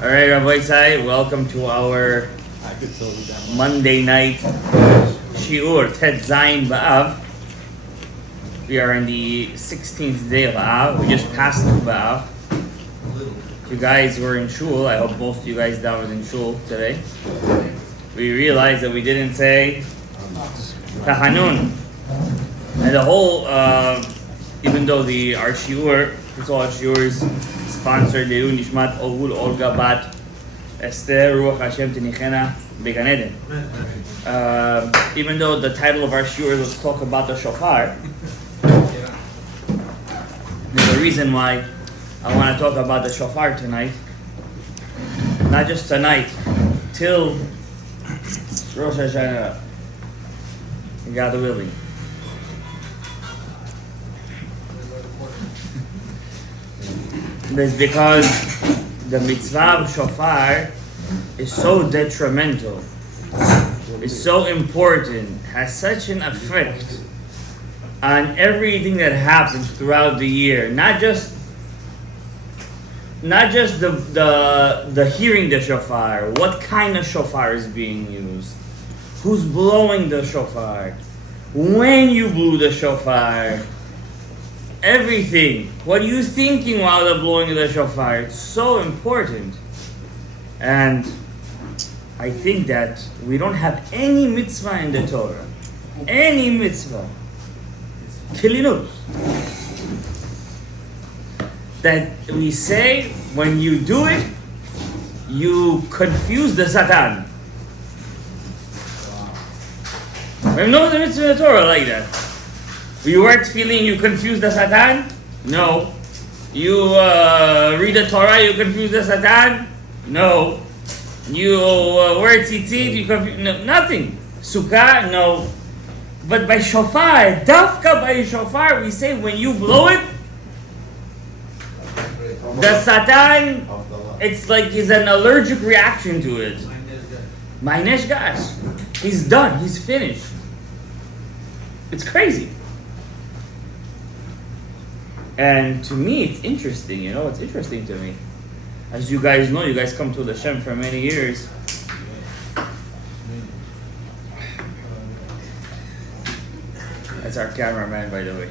Alright, Rabbi Sai, welcome to our Monday night Shiur Tet Zayin B'Av. We are in the 16th day of Av. We just passed through B'Av. You guys were in Shul. I hope most of you guys that was in Shul today. We realized that we didn't say Tahanun. And the whole, even though our Shiur, first of all, our Shiur is sponsored Leilu Nishmat Ohul Olga Bat Esther Ruach Hashem Tenichena Began Eden. Even though the title of our shiur is Let's Talk About the Shofar, there's a reason why I want to talk about the Shofar tonight. Not just tonight, till Rosh Hashanah, God willing. That's because the mitzvah of shofar is so detrimental, is so important, has such an effect on everything that happens throughout the year. Not just the hearing the shofar, what kind of shofar is being used, who's blowing the shofar, when you blew the shofar, everything. What are you thinking while they're blowing the shofar? It's so important. And I think that we don't have any mitzvah in the Torah. Any mitzvah. Kilinus. That we say when you do it, you confuse the Satan. We have no mitzvah in the Torah like that. You weren't feeling you confuse the Satan? No. You read the Torah, you confuse the Satan? No. You wear tzitzit, you confuse... No, nothing. Sukkah? No. But by shofar, dafka by shofar, we say when you blow it, the Satan, it's like he's an allergic reaction to it. Ma'anesh gas. He's done. He's finished. It's crazy. And to me, it's interesting, it's interesting to me. As you guys know, you guys come to the Shem for many years. That's our cameraman, by the way.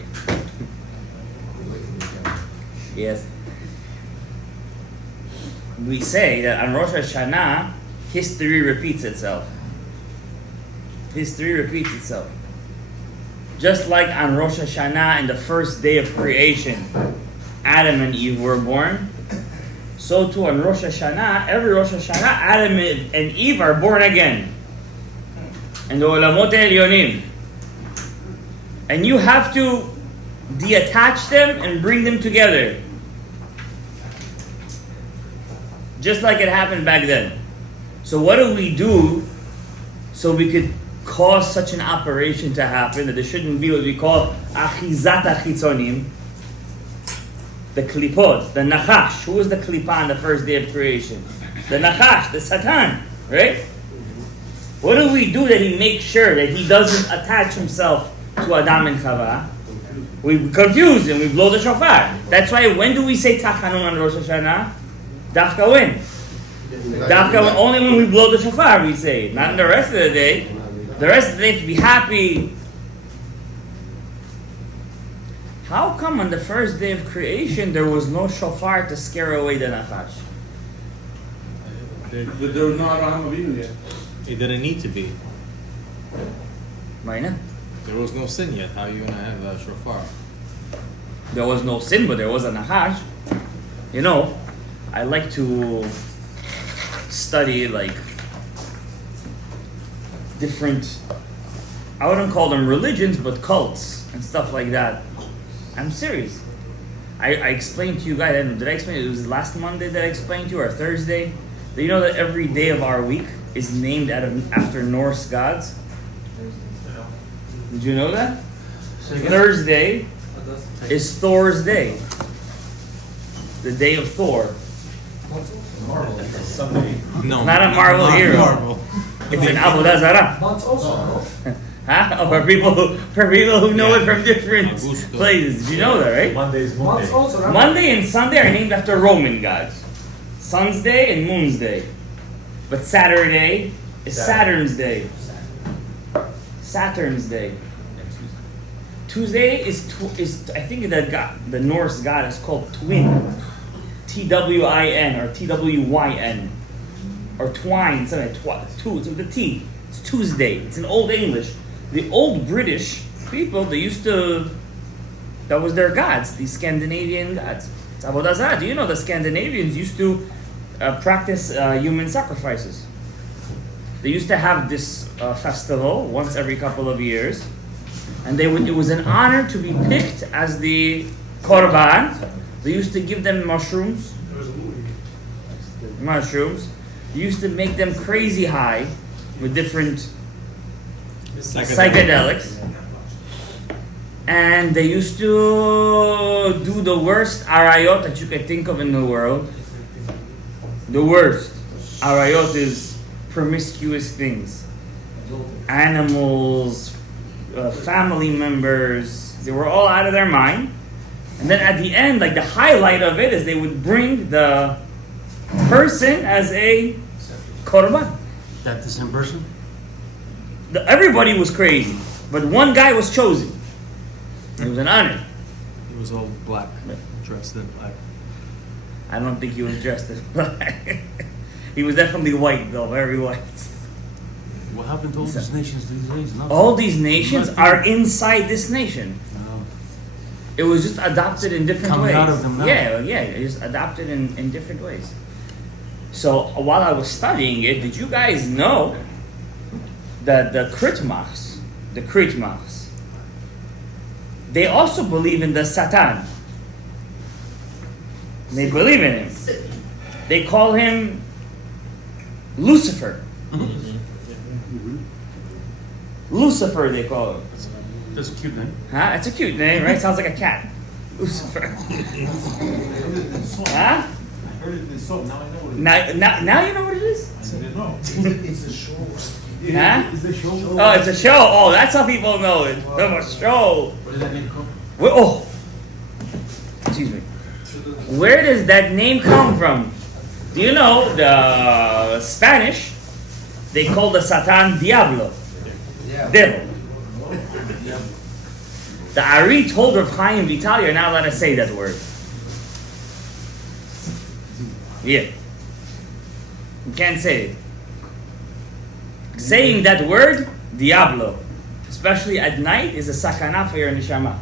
Yes. We say that on Rosh Hashanah, history repeats itself. History repeats itself. Just like on Rosh Hashanah and the first day of creation, Adam and Eve were born, so too on Rosh Hashanah, every Rosh Hashanah, Adam and Eve are born again. And the Olamot Elyonim. And you have to detach them and bring them together. Just like it happened back then. So what do we do so we could cause such an operation to happen that there shouldn't be what we call achizat achitzonim, the klipot, the nachash. Who was the klipa on the first day of creation? The nachash, the Satan, right? What do we do that he makes sure that he doesn't attach himself to Adam and Chava? We confuse him, we blow the shofar. That's why when do we say tachanun on Rosh Hashanah? Dafka when? Dafka only when we blow the shofar we say it, not in the rest of the day. The rest of the day to be happy. How come on the first day of creation there was no shofar to scare away the nachash? But there was no Abraham Avinu yet. It didn't need to be. Why not? There was no sin yet. How are you going to have a shofar? There was no sin, but there was a nachash. I like to study different, I wouldn't call them religions, but cults and stuff like that. I'm serious. I explained to you guys, did I explain it? It was last Monday that I explained to you, or Thursday. Do you know that every day of our week is named after Norse gods? Did you know that? Thursday is Thor's day. The day of Thor. Sunday. No. It's not a Marvel hero. Marvel. It's an Avodah Zarah. Months also. Huh? For people who know it from different places. Did you know that, right? Monday is Months Monday. also. Monday and Sunday are named after Roman gods. Sun's day and Moon's day. But Saturday is Saturn's day. Saturn's day. Tuesday is I think the Norse god is called Twin. Twin or Twyn or twine, something like two. It's with the T. It's Tuesday. It's in Old English. The old British people, that was their gods, the Scandinavian gods. It's Avodah Zarah. Do you know the Scandinavians used to practice human sacrifices? They used to have this festival once every couple of years, and it was an honor to be picked as the korban. They used to give them mushrooms. They used to make them crazy high with different psychedelics. And they used to do the worst arayot that you could think of in the world. The worst. Arayot is promiscuous things. Animals, family members, they were all out of their mind. And then at the end, like the highlight of it is they would bring the person as a korban. That the same person? Everybody was crazy, but one guy was chosen. It was an honor. He was all black, dressed in black. I don't think he was dressed as black. He was definitely white, though, very white. What happened to all these nations these days? Nothing. All these nations are inside this nation. No. It was just adopted in different Coming ways. out of them now. Yeah, it was adopted in different ways. So while I was studying it, did you guys know that the Kritmachs, they also believe in the Satan. They believe in him. They call him Lucifer. Lucifer, they call him. That's a cute name. Huh? It's a cute name, right? Sounds like a cat. Lucifer. Huh? I heard it in song. Now I know what it is. Now you know what it is? I didn't know. It's a show. Huh? Is the show? Oh, it's a show. Oh, that's how people know it. It's a show. Where did that name come from? Excuse me. Where does that name come from? Do you know the Spanish? They call the Satan Diablo, devil. The Ari told Rav Chaim Vital, you're not allowed to say that word. Yeah, you can't say it. Saying that word, Diablo, especially at night, is a sakana for your neshama.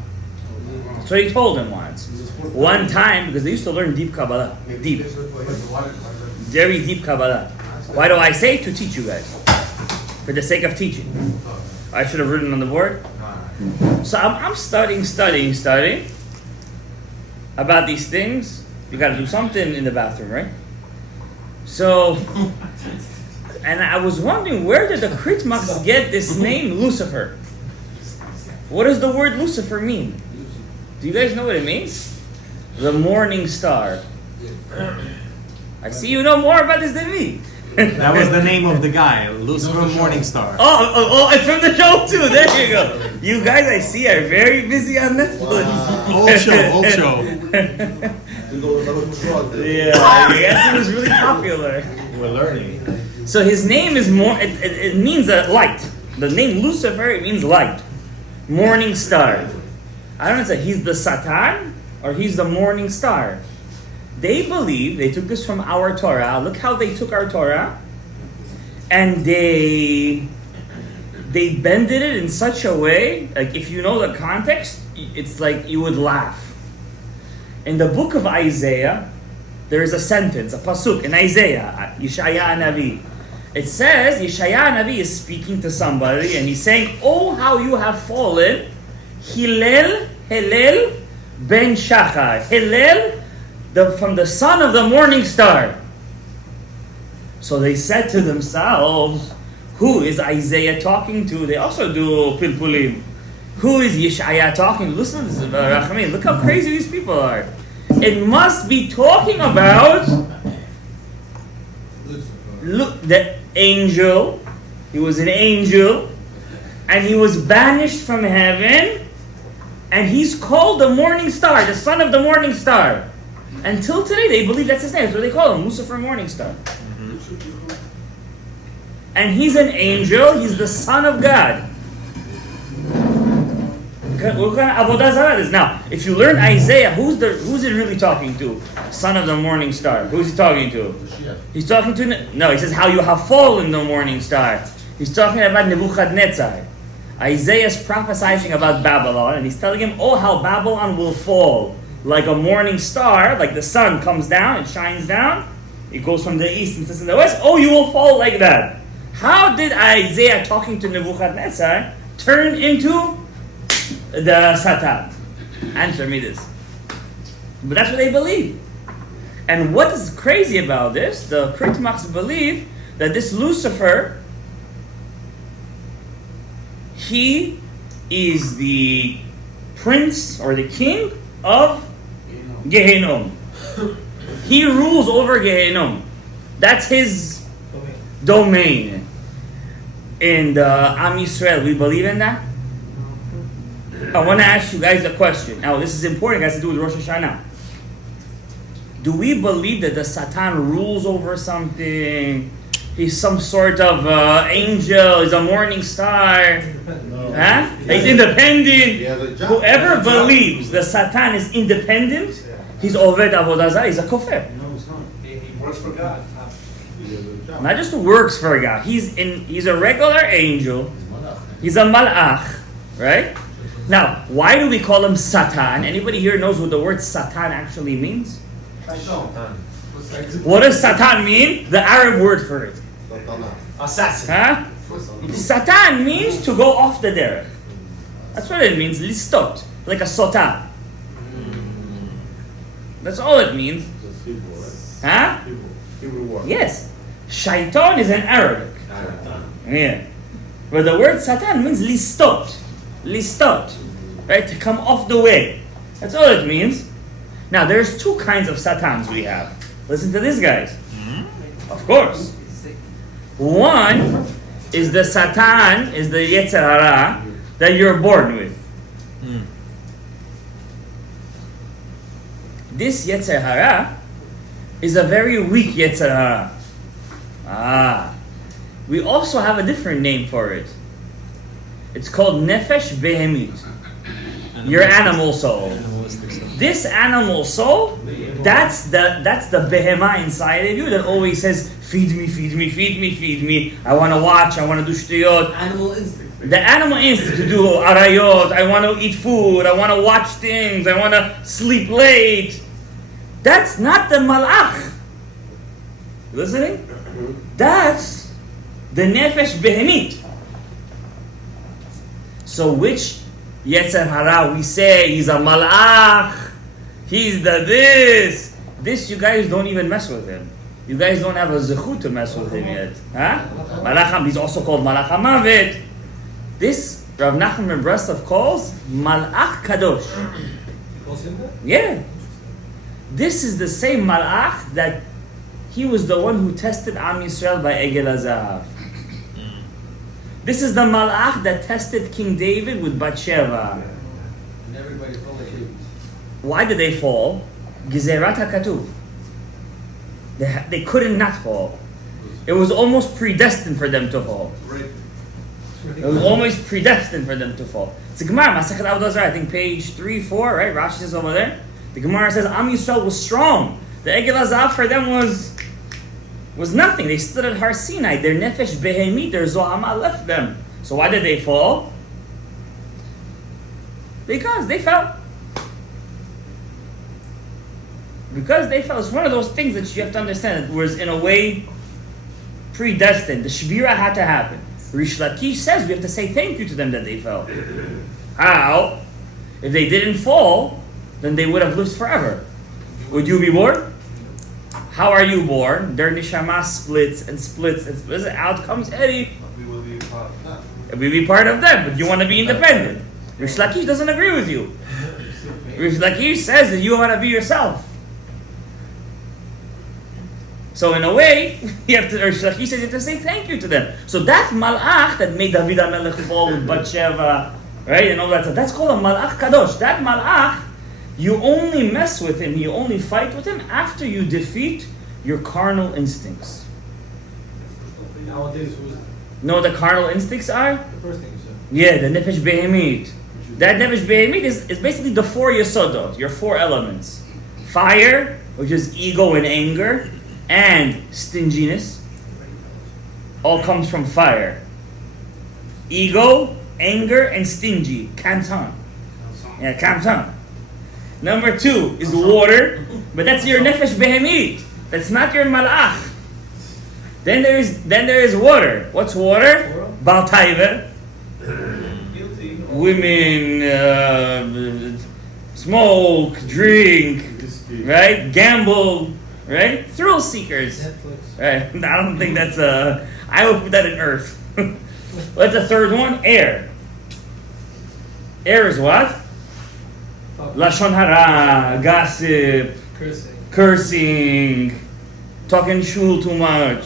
So he told him once. One time, because they used to learn deep Kabbalah. Deep. Very deep Kabbalah. Why do I say? To teach you guys. For the sake of teaching. I should have written on the board. So I'm studying about these things. You got to do something in the bathroom, right? So, and I was wondering, where did the Kritmachs get this name, Lucifer? What does the word Lucifer mean? Do you guys know what it means? The morning star. I see you know more about this than me. That was the name of the guy, Lucifer Morningstar. Oh, it's from the show too. There you go. You guys, I see, are very busy on Netflix. Old show. Yeah, I guess it was really popular. We're learning. So his name is it means a light. The name Lucifer, it means light. Morning star. I don't know if he's the Satan or he's the morning star. They believe, they took this from our Torah. Look how they took our Torah. And they bended it in such a way, like if you know the context, it's like you would laugh. In the book of Isaiah, there is a sentence, a pasuk in Isaiah, Yeshaya Navi. It says, Yeshaya Navi is speaking to somebody and he's saying, oh, how you have fallen, Hillel ben Shachar. Hillel, from the son of the morning star. So they said to themselves, who is Isaiah talking to? They also do pilpulim. Who is Yeshaya talking to? Listen to this, Rachamim. Look how crazy these people are. It must be talking about the angel. He was an angel, and he was banished from heaven, and he's called the morning star, the son of the morning star. Until today, they believe that's his name. That's what they call him, Lucifer morning star. And he's an angel. He's the son of God. What kind of avodah zarah is? Now, if you learn Isaiah, who's it really talking to? Son of the morning star. Who's he talking to? He's talking to, no, he says how you have fallen, the morning star. He's talking about Nebuchadnezzar. Isaiah is prophesying about Babylon, and he's telling him, oh, how Babylon will fall. Like a morning star, like the sun comes down and shines down. It goes from the east and sets in the west. Oh, you will fall like that. How did Isaiah talking to Nebuchadnezzar turn into the Satan? Answer me this. But that's what they believe. And what is crazy about this, the Kritmachs believe that this Lucifer, he is the prince or the king of Gehenom. He rules over Gehenom. That's his domain. In Am Yisrael, we believe in that? I want to ask you guys a question. Now, this is important. It has to do with Rosh Hashanah. Do we believe that the Satan rules over something? He's some sort of angel. He's a morning star. Huh? He's independent. Whoever believes the Satan is independent, he's Oved Avodah Zarah. He's a kofar. No, it's not. He works for God. Not just works for God. He's a regular angel. He's a malach, right? Now, why do we call him Satan? Anybody here knows what the word Satan actually means? What does Satan mean? The Arab word for it. Assassin. Huh? Satan means to go off the derech. That's what it means. Listot, like a sota. That's all it means. Huh? Yes. Shaitan is in Arabic. Yeah. But the word Satan means listot. Listot. Right? To come off the way. That's all it means. Now, there's two kinds of Satans we have. Listen to this, guys. Of course. One is the Satan, is the Yetzer Hara that you're born with. This Yetzer Hara is a very weak Yetzer Hara. We also have a different name for it. It's called Nefesh Behemit. Your animal soul. This animal soul, that's the behemah inside of you that always says, feed me, feed me, feed me, feed me. I want to watch, I want to do shtiyot. Animal instinct. The animal instinct to do arayot. I want to eat food. I want to watch things. I want to sleep late. That's not the malach. Listening? That's the nefesh behemit. So which Yetzer Hara we say he's a malach? He's the this. This you guys don't even mess with him. You guys don't have a zechut to mess with him yet. Huh? Malach, he's also called Malach HaMavet. This Rav Nachman ben Breslov calls Malach Kadosh. He calls him that? Yeah. This is the same Malach that he was the one who tested Am Yisrael by Egel HaZahav. This is the Malach that tested King David with Bathsheba. And everybody felt like babies. Why did they fall? Gezerat HaKatuv. They couldn't not fall. It was almost predestined for them to fall. Right. It was almost predestined for them to fall. It's a Gemara, Masechet Avodah Zarah, I think page 3, 4, right? Rashi says over there. The Gemara says Am Yisrael was strong. The Egel HaZahav for them was nothing. They stood at Har Sinai. Their nefesh behemit, their zohama left them. So why did they fall? Because they fell. Because they fell. It's one of those things that you have to understand. It was in a way predestined. The Shvira had to happen. Rish Lakish says we have to say thank you to them that they fell. How? If they didn't fall, then they would have lived forever. Would you be born? How are you born? Their neshama splits and splits and splits. Out comes Eddie. We will be part of that. We be part of them, but you want to be independent. Rish Lakish doesn't agree with you. Rish Lakish says that you want to be yourself. So in a way, Rish Lakish says you have to say thank you to them. So that malach that made David HaMelech fall with Bathsheba, right, and all that stuff, that's called a malach kadosh. That malach You only mess with him, you only fight with him after you defeat your carnal instincts. Nowadays, who's Know what the carnal instincts are? the first thing you said? Yeah, the nefesh behemit. That nefesh behemit is basically the 4 yesodot, your 4 elements. Fire, which is ego and anger, and stinginess. All comes from fire. Ego, anger, and stingy. Kantan. Yeah, kantan. Number 2 is water, but that's your nefesh behemit. That's not your malach. Then there is water. What's water? Baal taiva. Guilty. Women, smoke, drink, right? Gamble, right? Thrill seekers. Netflix. Right? I don't think that's I would put that in earth. What's the third one? Air. Air is what? Lashon hara, gossip, cursing, talking shul too much.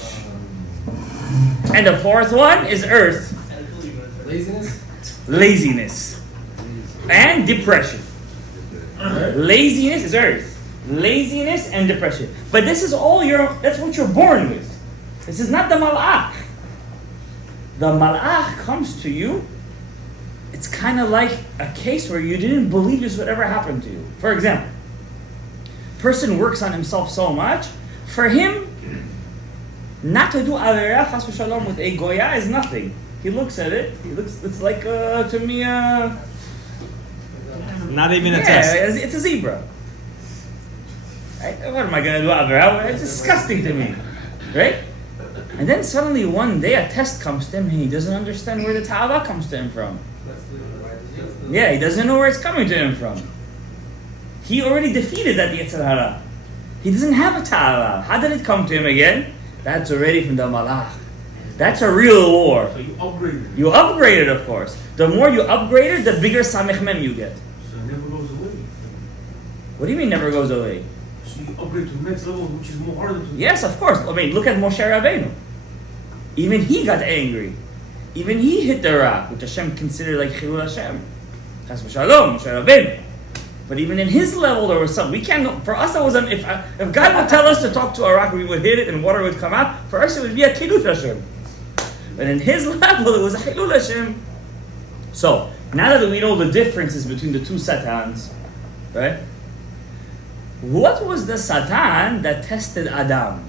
And the fourth one is earth. Laziness. Laziness. And depression. Laziness is earth. Laziness and depression. But this is all that's what you're born with. This is not the malach. The malach comes to you. It's kind of like a case where you didn't believe this would ever happen to you. For example, person works on himself so much, for him, not to do avera chas v'shalom with a goya is nothing. He looks at it. It's like to me. Not even a Yeah, test. it's a zebra. Right? What am I gonna do avera? It's disgusting to me, right? And then suddenly one day a test comes to him and he doesn't understand where the ta'ava comes to him from. Yeah, he doesn't know where it's coming to him from. He already defeated that Yetzer Hara. He doesn't have a ta'ava. How did it come to him again? That's already from the malach. That's a real war. So you upgraded. You upgraded, of course. The more you upgraded, the bigger samech mem you get. So it never goes away. What do you mean never goes away? So you upgrade to the next level, which is more harder to. Yes, of course. I mean, look at Moshe Rabbeinu. Even he got angry. Even he hit the rock, which Hashem considered like Chilul Hashem. Chas v'shalom, Moshe Rabbeinu. But even in his level, there was some. We can't. For us, it was if God would tell us to talk to a rock, we would hit it and water would come out. For us, it would be a Kiddush Hashem. But in his level, it was a Chilul Hashem. So now that we know the differences between the two satans, right? What was the satan that tested Adam?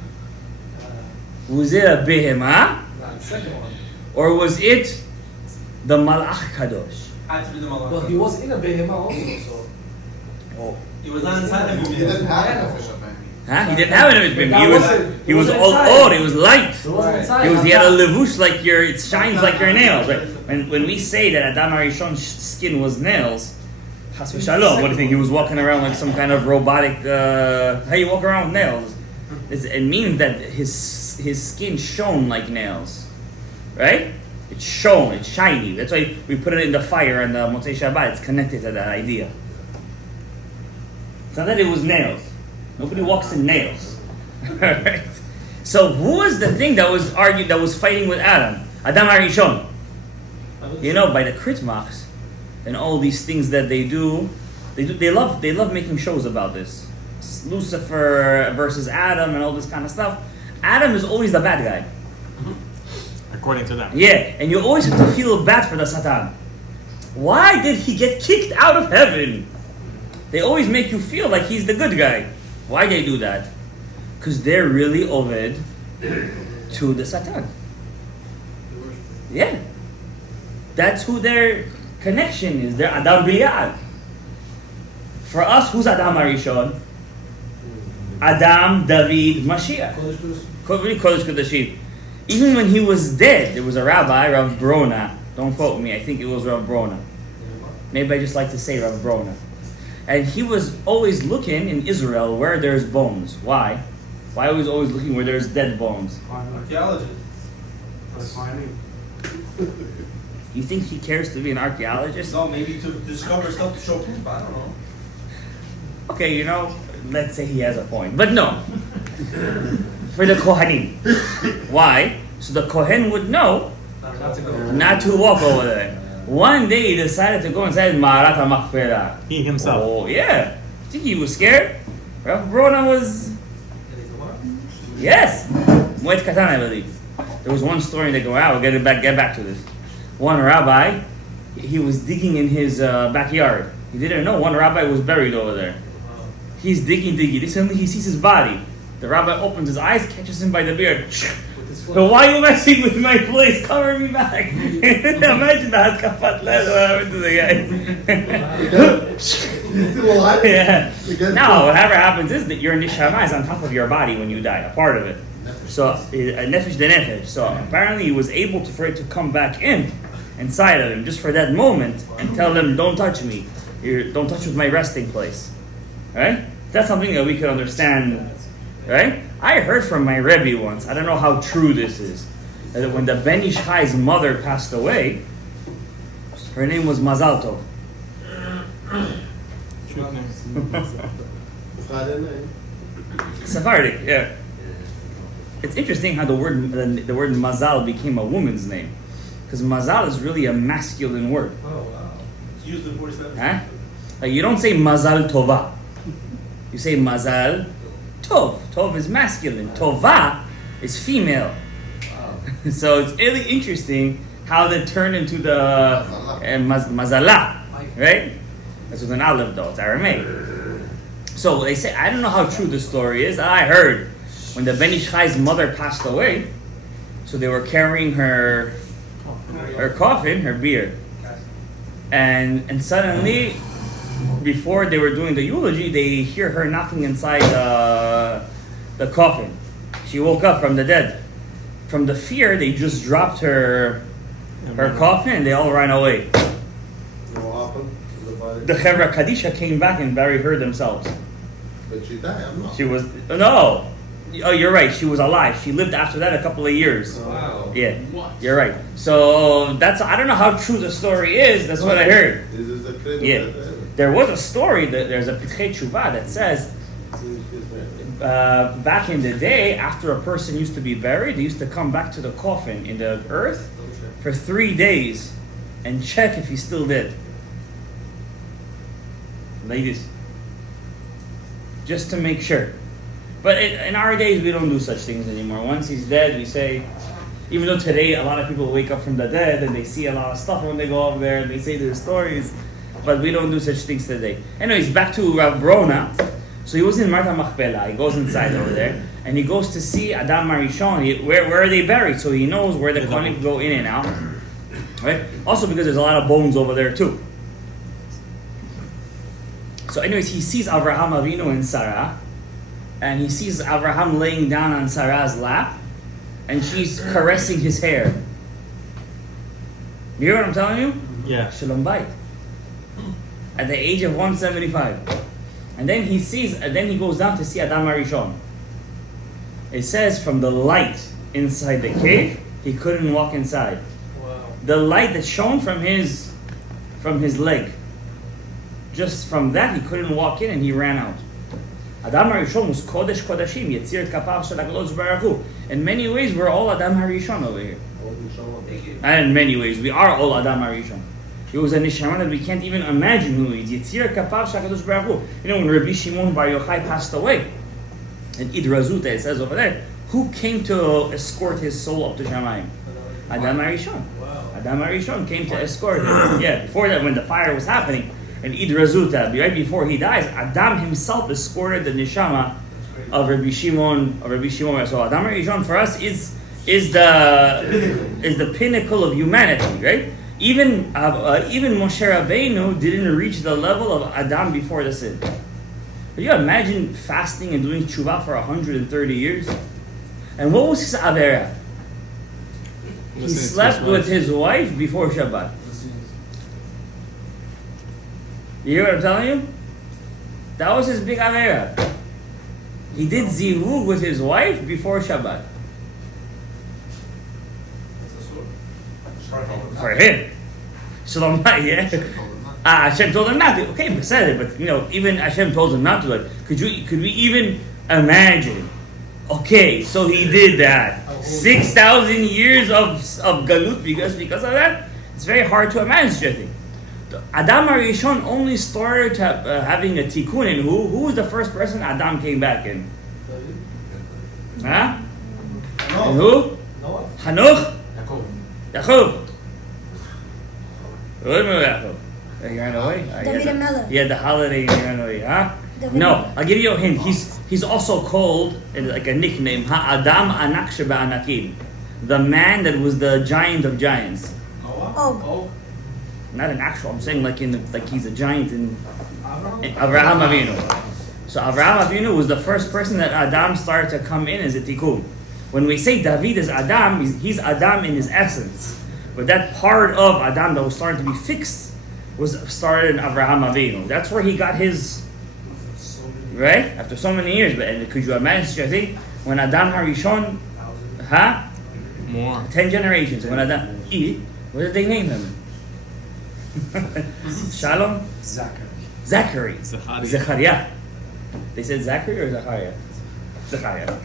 Was it a behemah? The second one. Or was it the Malach Kadosh? Had to be the malach. Well, he was in a behemah also, so. Oh. He was not inside the He movie. didn't have an official man. Huh? He didn't have an image baby. That He was wasn't all inside. old, he was light. It wasn't inside. He had a levush like it shines like your nails. Right? When we say that Adam HaRishon's skin was nails, Chas v'shalom, what do you think? He was walking around like some kind of robotic, how you walk around with nails? It means that his skin shone like nails. Right? It's shone, it's shiny. That's why we put it in the fire on the Motzei Shabbat. It's connected to that idea. It's not that it was nails. Nobody walks in nails. Right? So who was the thing that was fighting with Adam? Adam HaRishon. You know, by the Kritmachs and all these things that they love making shows about this. Lucifer versus Adam and all this kind of stuff. Adam is always the bad guy. According to them. Yeah, and you always have to feel bad for the Satan. Why did he get kicked out of heaven? They always make you feel like he's the good guy. Why they do that? Because they're really oved to the Satan. Yeah. That's who their connection is. They're Adam B'Yad. For us, who's Adam HaRishon? Adam, David, Mashiach. Kodesh Kodashim. Even when he was dead, there was a rabbi, Rav Brona. Don't quote me, I think it was Rav Brona. Maybe I just like to say Rav Brona. And he was always looking in Israel where there's bones. Why? Why was he always looking where there's dead bones? Archaeologist. That's finding. You think he cares to be an archaeologist? No, maybe to discover stuff to show proof. I don't know. Okay, let's say he has a point. But no. For the Kohanim. Why? So the Kohen would know Not to go. not to walk over there. One day he decided to go inside Ma'arat HaMachpelah. He himself. Oh, yeah. Think he was scared? Rav Brona was... Yes! Moed Katan, I believe. There was one story in the Gemara, we'll get back to this. One rabbi, he was digging in his backyard. He didn't know one rabbi was buried over there. He's digging. Suddenly he sees his body. The rabbi opens his eyes, catches him by the beard. So why are you messing with my place? Cover me back. Imagine that kafat led what happened to the guy. He's still alive? Yeah. Again, Now, whatever happens is that your neshama is on top of your body when you die, a part of it. So, a nefesh de nefesh. So, apparently he was able for it to come back inside of him, just for that moment, and tell them, don't touch me. Don't touch with my resting place. Right? That's something that we can understand. Right? I heard from my Rebbe once, I don't know how true this is, that when the Ben Ish Chai's mother passed away, her name was Mazal Tov. Sephardic, yeah. It's interesting how the word Mazal became a woman's name. Because Mazal is really a masculine word. Oh, wow. It's used in 47. Huh? Like you don't say Mazal Tova. You say Mazal Tov. Tov is masculine. Tova is female. Wow. So it's really interesting how they turned into the Mazala. Right? That's with an aleph though. It's Aramaic. So they say, I don't know how true the story is. I heard when the Ben Ish Chai's mother passed away, so they were carrying her coffin, her bier. And suddenly, before they were doing the eulogy, they hear her knocking inside the coffin. She woke up from the dead. From the fear, they just dropped her coffin and they all ran away. What happened to the body? The Chevra Kadisha came back and buried her themselves. But she died, I'm not. She was, no. Oh, you're right. She was alive. She lived after that a couple of years. Wow. Yeah, you're right. So I don't know how true the story is. That's what I heard. This is the crib. Yeah. There was a story that there's a Pitkei Tshuva that says back in the day, after a person used to be buried, they used to come back to the coffin in the earth for 3 days and check if he's still dead. Like this. Just to make sure. But in our days, we don't do such things anymore. Once he's dead, we say, even though today a lot of people wake up from the dead and they see a lot of stuff when they go over there and they say their stories, but we don't do such things today. Anyways, back to Rav Brona. So he was in Marta Machpelah. He goes inside over there and he goes to see Adam Marishon. Where are they buried? So he knows where the Kohanim go in and out. Right? Also because there's a lot of bones over there too. So anyways, he sees Avraham Avinu and Sarah. And he sees Avraham laying down on Sarah's lap, and she's caressing his hair. You hear what I'm telling you? Yeah. Shalom Bayit. At the age of 175. And then he goes down to see Adam Arishon. It says from the light inside the cave, he couldn't walk inside. Wow. The light that shone from his leg. Just from that, he couldn't walk in and he ran out. Adam Harishon was Kodesh Kodashim, Yetzir Kapav Shel HaKadosh Baruch Hu. In many ways, we're all Adam Harishon over here. And in many ways, we are all Adam Harishon. It was a neshama that we can't even imagine who he is. Yetzir Kapav Shel HaKadosh Baruch Hu. You know, when Rabbi Shimon Bar Yochai passed away, in Idrazuta, it says over there, who came to escort his soul up to Shamayim? Adam Harishon. Wow. Adam Harishon came to escort him. Yeah, before that, when the fire was happening, and Idrazuta, right before he dies, Adam himself escorted the neshama of Rabbi Shimon. So Adam Rishon for us is the pinnacle of humanity, right? Even Moshe Rabbeinu didn't reach the level of Adam before the sin. Can you imagine fasting and doing tshuva for 130 years? And what was his avera? He slept with his wife before Shabbat. You hear what I'm telling you? That was his big avera. He did zivug with his wife before Shabbat. For him. Shalom, yeah. Hashem told him not to. Okay, but even Hashem told him not to. Like, could we even imagine? Okay, so he did that. 6,000 years of galut because of that. It's very hard to imagine such a thing. Adam Arishon only started having a tikkun in who? Who was the first person Adam came back in? Huh? And who? Noah. Hanuch? Yaakov. Yaakov. Wait a minute, Yaakov. You ran away? David and Melech. Yeah, the holiday you ran away, huh? David No, and- I'll give you a hint. He's also called like a nickname, Ha'adam Anak Sheba Anakim. The man that was the giant of giants. Noah. Oh. Not an actual, I'm saying like he's a giant in Abraham. Avraham Avinu. So Avraham Avinu was the first person that Adam started to come in as a tikkun. When we say David is Adam, he's Adam in his essence. But that part of Adam that was starting to be fixed was started in Avraham Avinu. That's where he got his, right? After so many years. But and could you imagine, I think, when Adam Harishon, huh? More. 10 generations. When Adam, what did they name him? Shalom? Zachary. Zechariah. They said Zachary or Zachariah? Zechariah.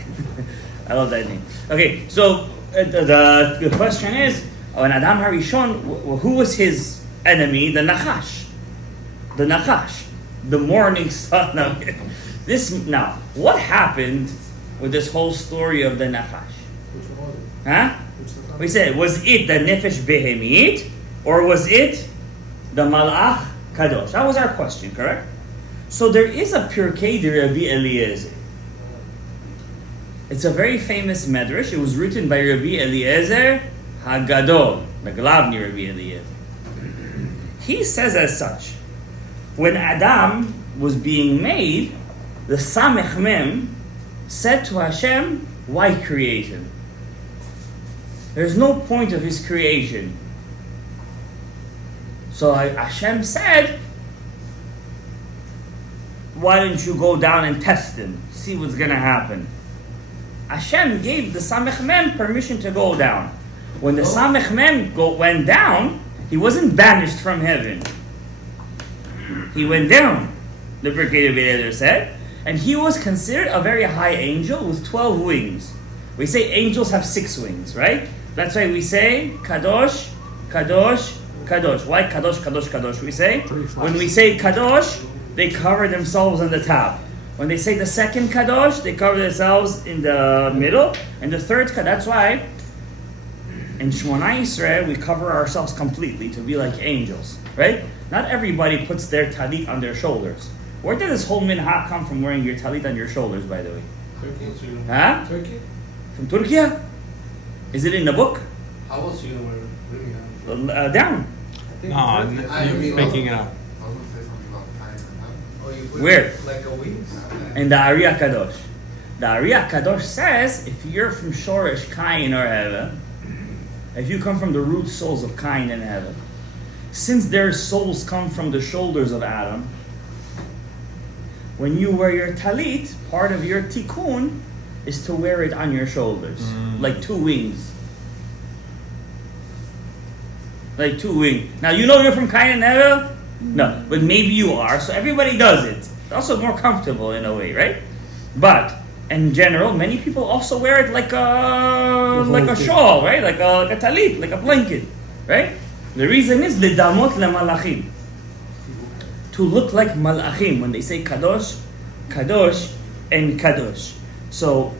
I love that name. Okay, so the question is, when Adam Harishon, who was his enemy? The Nachash. The Nachash. The morning sun. Now, what happened with this whole story of the Nachash? Which one was it? Huh? Which one? We said, was it the Nefesh Behemit or was it the Malach Kadosh? That was our question, correct? So there is a Pirkei de Rabbi Eliezer. It's a very famous medrash. It was written by Rabbi Eliezer Hagadol, the Glavni Rabbi Eliezer. He says as such, when Adam was being made, the Samech Mem said to Hashem, why create him? There's no point of his creation. So Hashem said, why don't you go down and test him? See what's going to happen. Hashem gave the Samech Mem permission to go down. When the Samech Mem went down, he wasn't banished from heaven. He went down, the Pirkei Eliezer said, and he was considered a very high angel with 12 wings. We say angels have 6 wings, right? That's why we say Kadosh, Kadosh, Kadosh. Why Kadosh, Kadosh, Kadosh? We say when we say Kadosh, they cover themselves on the top. When they say the second Kadosh, they cover themselves in the middle, and the third Kadosh. That's why in Shmona Yisrael we cover ourselves completely to be like angels, right? Not everybody puts their talit on their shoulders. Where did this whole minhag come from, wearing your talit on your shoulders, by the way? Turkey. Huh? Turkey. From Turkey? Is it in the book? How else you gonna wear it? Down. I think No, it's Turkey. you're making it up. I was gonna say something about time and time. Oh, you put Where? it like a wings? In the Ari Kadosh. The Ari Kadosh says if you're from Shoresh, Kain, or Heva, if you come from the root souls of Kain and Heva, since their souls come from the shoulders of Adam, when you wear your talit, part of your tikkun is to wear it on your shoulders, like 2 wings. Like 2 wings. Now you know you're from Kain and Heva? No, but maybe you are, so everybody does it. It's also more comfortable in a way, right? But in general, many people also wear it like a shawl, right? Like a talit, like a blanket, right? The reason is lidamot lemalachim, to look like malachim when they say kadosh, kadosh, and kadosh. So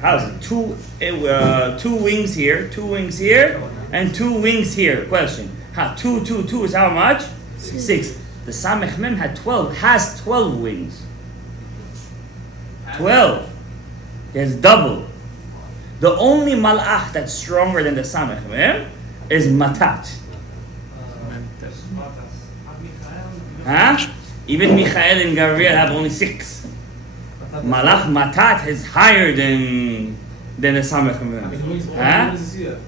how's it? 2 wings here, 2 wings here, and 2 wings here. Question: 2 is how much? 6. The Samech Mem has 12 wings. 12. He has double. The only malach that's stronger than the Samech Mem is Matat. Huh? Even Michael and Gabriel have only 6. Malach Matat is higher than the Samech Mem. Huh?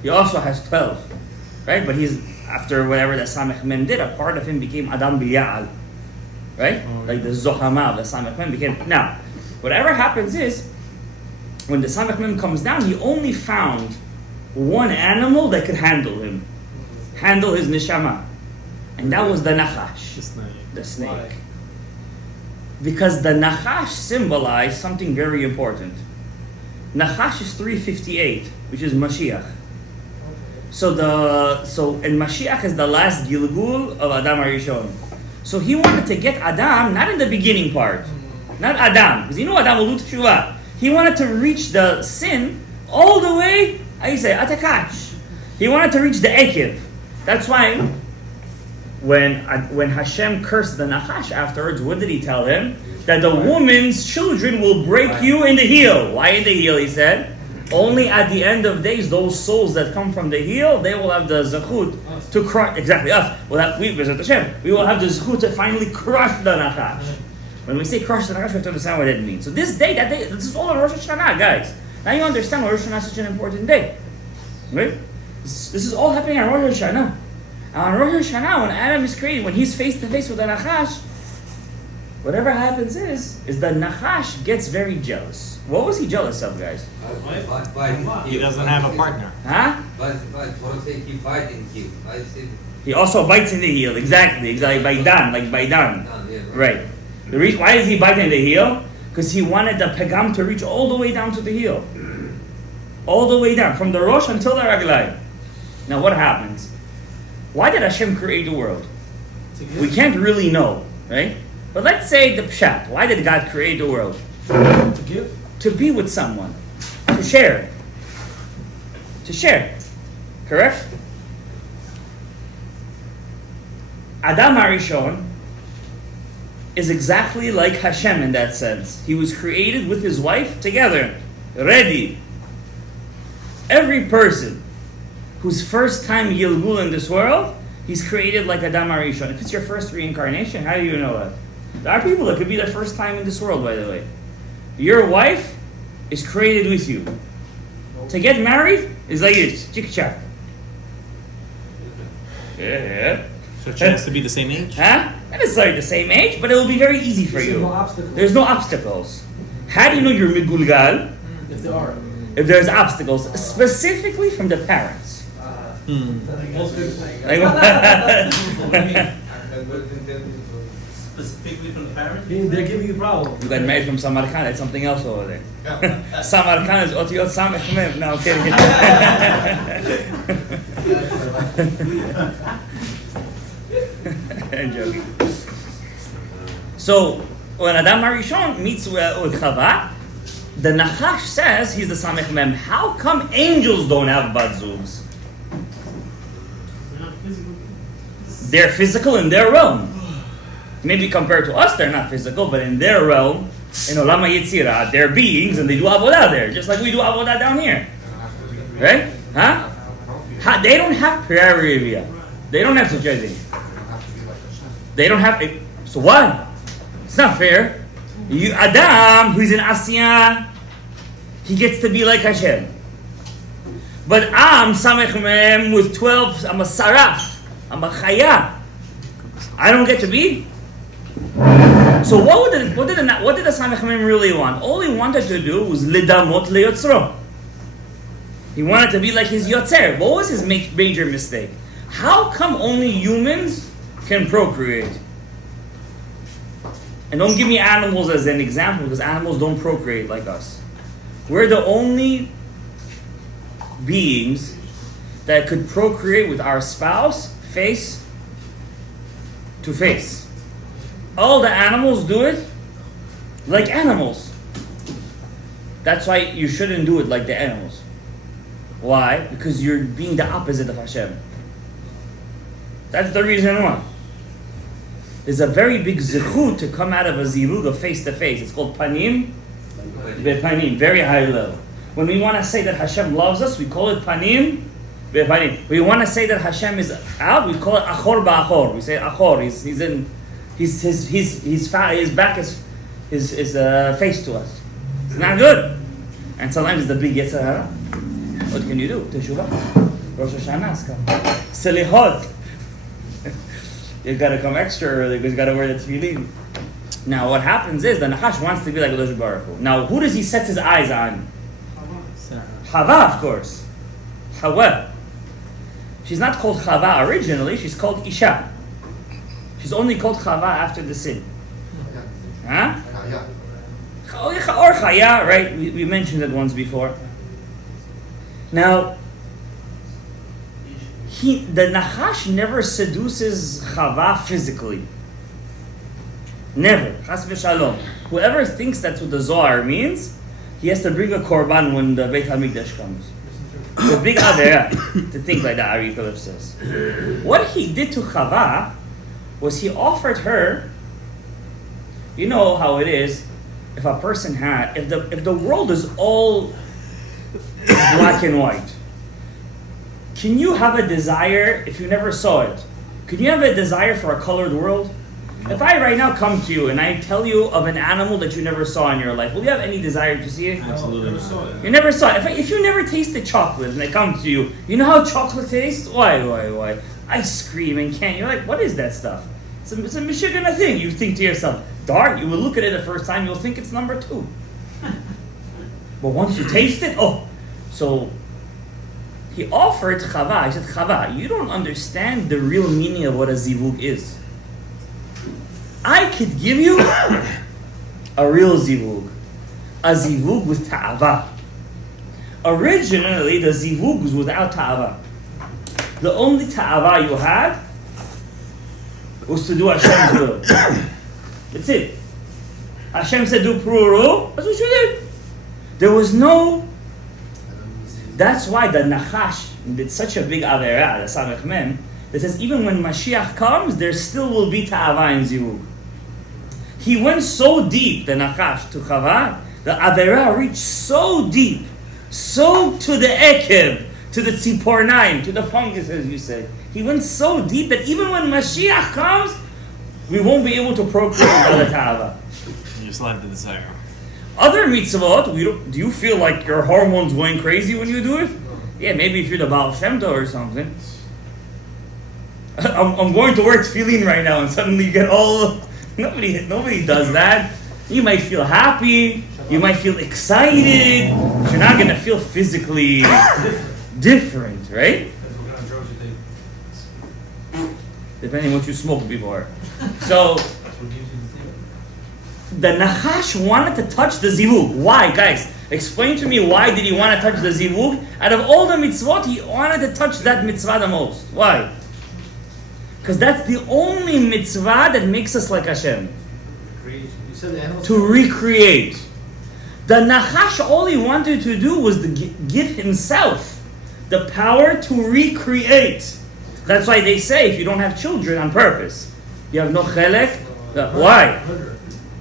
He also has 12. Right? But he's, after whatever the Samech Mem did, a part of him became Adam B'Ya'al. Right? Like the Zohama of the Samech Mem became. Now, whatever happens is, when the Samech Mem comes down, he only found one animal that could handle him. Handle his neshama. And that was the Nachash. The snake. Why? Because the Nachash symbolized something very important. Nachash is 358, which is Mashiach. And Mashiach is the last Gilgul of Adam Harishon. So he wanted to get Adam not in the beginning part, not Adam, because Adam will do teshuvah. He wanted to reach the sin all the way. I say Atakash. He wanted to reach the Ekev. That's why when Hashem cursed the Nachash afterwards, what did he tell him? That the woman's children will break you in the heel. Why in the heel? He said. Only at the end of days, those souls that come from the heel, they will have the zechut to crush. Exactly, us. We will have the zechut to finally crush the Nachash. When we say crush the Nachash, we have to understand what it means. So this day, this is all on Rosh Hashanah, guys. Now you understand why Rosh Hashanah is such an important day. Right? This is all happening on Rosh Hashanah. And on Rosh Hashanah, when Adam is created, when he's face to face with the Nachash, whatever happens is the Nachash gets very jealous. What was he jealous of, guys? He doesn't have a partner. Huh? But for sake keep fighting him. I said He also bites in the heel. Exactly. By Dan. yeah, Right. The reason why is he biting in the heel? Because he wanted the pegam to reach all the way down to the heel. All the way down, from the Rosh until the Raglayim. Now what happens? Why did Hashem create the world? We can't really know, right? But let's say the pshat. Why did God create the world? To give? To be with someone. To share. To share. Correct? Adam Harishon is exactly like Hashem in that sense. He was created with his wife together. Ready. Every person whose first time Yilgul in this world, he's created like Adam Harishon. If it's your first reincarnation, how do you know that? There are people that could be their first time in this world, by the way. Your wife is created with you. To get married is like this, chick-chack. Yeah. So chance to be the same age? Huh? Not necessarily the same age, but it will be very easy for you. No obstacles. There's no obstacles. How do you know you're migulgal? If there are. If there's obstacles, specifically from the parents. Most people say. Like, Specifically from the parents? They're giving you problems. you got married from Samarkand, that's something else over there. Samarkand is Otiyot Samech Mem. No, I'm kidding. I'm joking. So, when Adam Harishon meets with Chava, the Nachash says he's the Samech Mem. How come angels don't have bat zugs? They're physical in their realm. Maybe compared to us, they're not physical, but in their realm, in Olam HaYetzirah, they're beings and they do avodah there, just like we do avodah down here. Right? Huh? They don't have prayer. They don't have such a thing. They don't have it. So what? It's not fair. You, Adam, who's in Asiyah, he gets to be like Hashem. But I'm Samech Mem with 12, I'm a Saraf, I'm a Chaya. I don't get to be. So what did the Samech Mem really want? All he wanted to do was Lidamot Leyotzro. He wanted to be like his Yotzer. What was his major mistake? How come only humans can procreate? And don't give me animals as an example, because animals don't procreate like us. We're the only beings that could procreate with our spouse face to face. All the animals do it like animals. That's why you shouldn't do it like the animals. Why? Because you're being the opposite of Hashem. That's the reason why. There's a very big zechut to come out of a zirug of face to face. It's called panim bepanim, very high level. When we want to say that Hashem loves us, we call it panim bepanim. We want to say that Hashem is out, we call it achor ba'achor. We say achor. His back is his face to us. It's not good. And sometimes it's the big Yetzer Hara. What can you do? Teshuvah. Rosh Hashanah is come. Selihot. You gotta come extra early because you gotta wear the tefillin. Now what happens is the Nachash wants to be like Kadosh Baruch Hu. Now who does he set his eyes on? Chava, of course. Hawa. She's not called Chava originally, she's called Isha. She's only called Chava after the sin. Huh? Or Chaya, right? We mentioned it once before. Now, the Nachash never seduces Chava physically. Never. Chas v'shalom. Whoever thinks that's what the Zohar means, he has to bring a korban when the Beit HaMikdash comes. It's a big avera to think like that, Ari Philip says. What he did to Chava was he offered her, you know how it is, if a person had, if the world is all black and white, can you have a desire if you never saw it? Can you have a desire for a colored world? If I right now come to you and I tell you of an animal that you never saw in your life, will you have any desire to see it? Absolutely. Never saw it. You never saw it. If you never tasted chocolate and I come to you, you know how chocolate tastes? Why? Ice cream and candy. You're like, what is that stuff? It's a Michigan thing. You think to yourself, dark. You will look at it the first time, you'll think it's number 2. But once you taste it, so he offered Chava. He said, Chava, you don't understand the real meaning of what a zivug is. I could give you a real zivug. A zivug with ta'ava. Originally, the zivug was without ta'ava. The only ta'ava you had was to do Hashem's will. That's it. Hashem said do pruru, that's what you did. There was no... That's why the Nachash did such a big avera, the Samech Mem, that says even when Mashiach comes, there still will be ta'ava in zivug. He went so deep, the Nachash, to Chava, the Avera reached so deep, so to the Ekev, to the Tzipornaim, to the fungus, as you said. He went so deep that even when Mashiach comes, we won't be able to procreate without a Ta'ava. You still have the desire. Other mitzvot, do you feel like your hormones going crazy when you do it? Yeah, maybe if you're the Baal Shem Tov or something. I'm going to work feeling right now, and suddenly you get all... Nobody does that. You might feel happy, you might feel excited, but you're not going to feel physically different, right? That's what kind of drugs you take. Depending what you smoke before. So, That's what gives you the thing. the Nachash wanted to touch the zivug. Why, guys? Explain to me why did he want to touch the zivug? Out of all the mitzvot, he wanted to touch that mitzvah the most. Why? Because that's the only mitzvah that makes us like Hashem. You said the animals. To recreate. The Nachash, all he wanted to do was to give himself the power to recreate. That's why they say if you don't have children on purpose, you have no chelek. Why?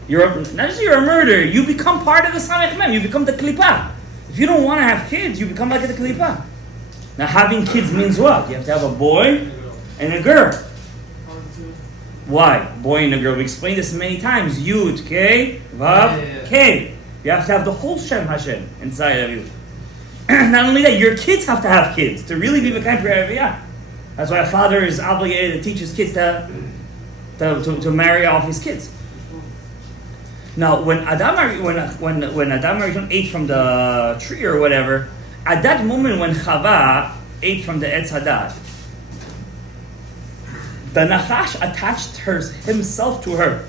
Not just you're a murderer, you become part of the Samech Mem, you become the Klippa. If you don't want to have kids, you become like the Klippa. Now having kids means what? You have to have a boy and a girl. Why? Boy and a girl. We explained this many times. Yud, K, Vav, K. You have to have the whole Shem Hashem inside of you. Not only that, your kids have to have kids to really be Mekayim Pereviyah. That's why a father is obligated to teach his kids to marry off his kids. Now, when Adam Arishon ate from the tree or whatever, at that moment when Chava ate from the Etz Hadat, the Nachash attached himself to her.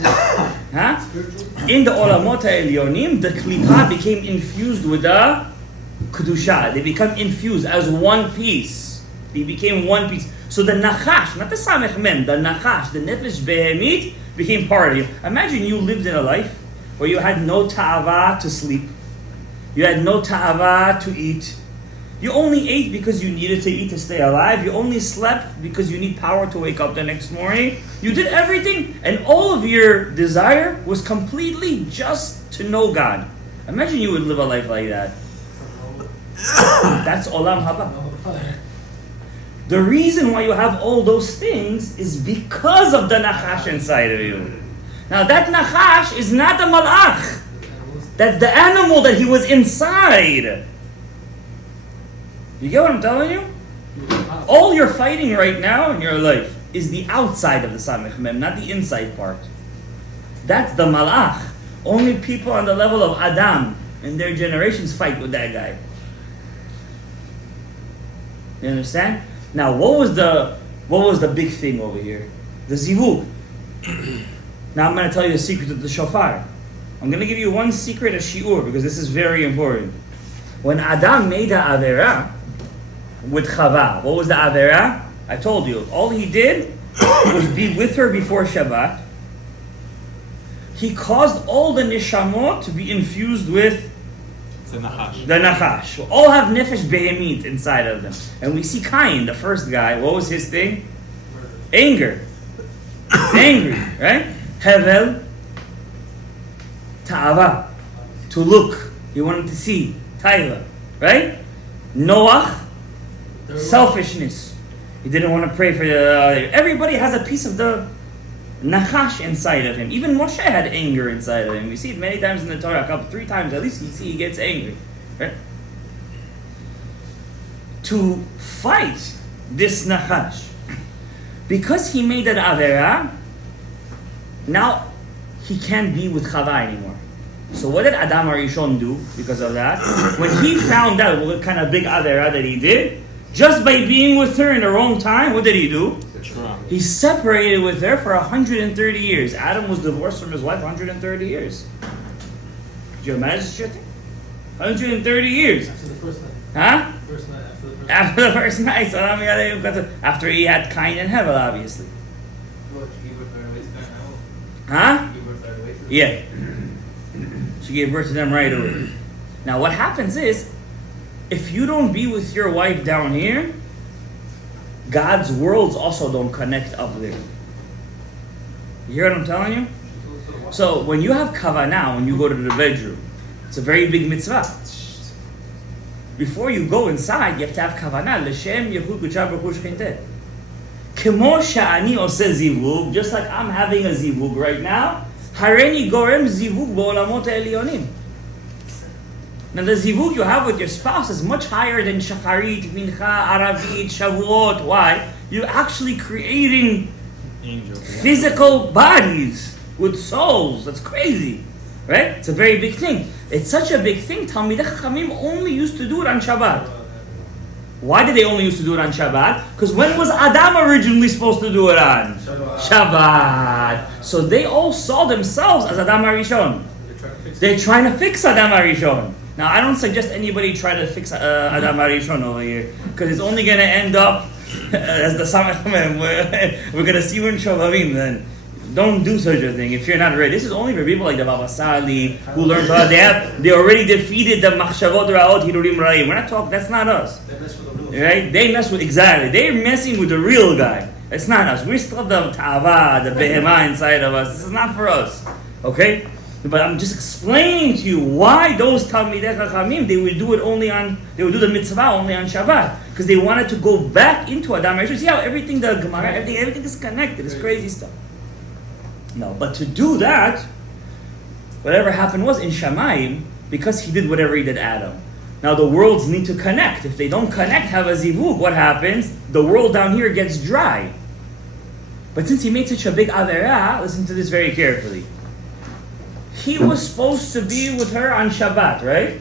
Huh? In the Olamot HaElyonim, the Klippa became infused with the Kedusha. They become infused as one piece. They became one piece. So the Nachash, not the Samech Mem, the Nachash, the Nefesh Behemit, became part of you. Imagine you lived in a life where you had no ta'ava to sleep. You had no ta'ava to eat. You only ate because you needed to eat to stay alive. You only slept because you need power to wake up the next morning. You did everything, and all of your desire was completely just to know God. Imagine you would live a life like that. That's Olam Haba. The reason why you have all those things is because of the Nachash inside of you. Now that Nachash is not a Malach. That's the animal that he was inside. You get what I'm telling you? All you're fighting right now in your life is the outside of the Samech Mem, not the inside part. That's the Malach. Only people on the level of Adam and their generations fight with that guy. You understand? Now, what was the big thing over here? The zivug. Now I'm going to tell you the secret of the shofar. I'm going to give you one secret, a shiur, because this is very important. When Adam made the avera, with Chava. What was the Avera? I told you. All he did was be with her before Shabbat. He caused all the Neshamot to be infused with The Nachash. the Nachash. All have Nefesh Behemit inside of them. And we see Cain, the first guy. What was his thing? Anger. He's angry, right? Hevel. Ta'ava. To look. He wanted to see. Taiva. Right? Noach. Selfishness. He didn't want to pray for the... everybody has a piece of the Nachash inside of him. Even Moshe had anger inside of him. We see it many times in the Torah. 3 times at least you see he gets angry. Right? To fight this Nachash, because he made an Avera, now he can't be with Chava anymore. So what did Adam Arishon do because of that? When he found out what kind of big Avera that he did, just by being with her in the wrong time, what did he do? He separated with her for 130 years. Adam was divorced from his wife 130 years. Could you imagine such a thing? 130 years. After the first night. Huh? First night, After the first night. So after he had Cain and Hevel, obviously. Huh? Yeah. She gave birth to them right away. Now what happens is, if you don't be with your wife down here, God's worlds also don't connect up there. You hear what I'm telling you? So when you have kavanah, when you go to the bedroom, it's a very big mitzvah. Before you go inside, you have to have kavanah. L'shem yechud kudsha b'chush chinteh. Kemo sha'ani oseh zivug, just like I'm having a zivug right now, hareni gorem zivug ba'olamot ha'elyonim. Now the zivug you have with your spouse is much higher than shacharit, mincha, aravit, shavuot. Why? You're actually creating physical bodies with souls. That's crazy, right? It's a very big thing. It's such a big thing. Talmidei Chachamim only used to do it on Shabbat. Why did they only used to do it on Shabbat? Because when was Adam originally supposed to do it on? Shabbat. So they all saw themselves as Adam HaRishon. They're trying to fix Adam HaRishon. Now, I don't suggest anybody try to fix Adam HaRishon over here, because it's only going to end up as the Samech. We're going to see you in Shovavim then. Don't do such a thing if you're not ready. This is only for people like the Baba Sali who learned Torah. They already defeated the Machshavot Ra'ot Hirurim Ra'im. We're not talking, that's not us. Right? They mess with, exactly. They're messing with the real guy. It's not us. We still have the Ta'ava, the Behemah inside of us. This is not for us. Okay? But I'm just explaining to you why those Talmidei Chachamim, they would do the mitzvah only on Shabbat. Because they wanted to go back into Adam HaRishon. See how everything, the Gemara, everything is connected. It's crazy stuff. No, but to do that, whatever happened was in Shamayim, because he did whatever he did Adam. Now the worlds need to connect. If they don't connect, have a zivug, what happens? The world down here gets dry. But since he made such a big avera, listen to this very carefully. He was supposed to be with her on Shabbat, right?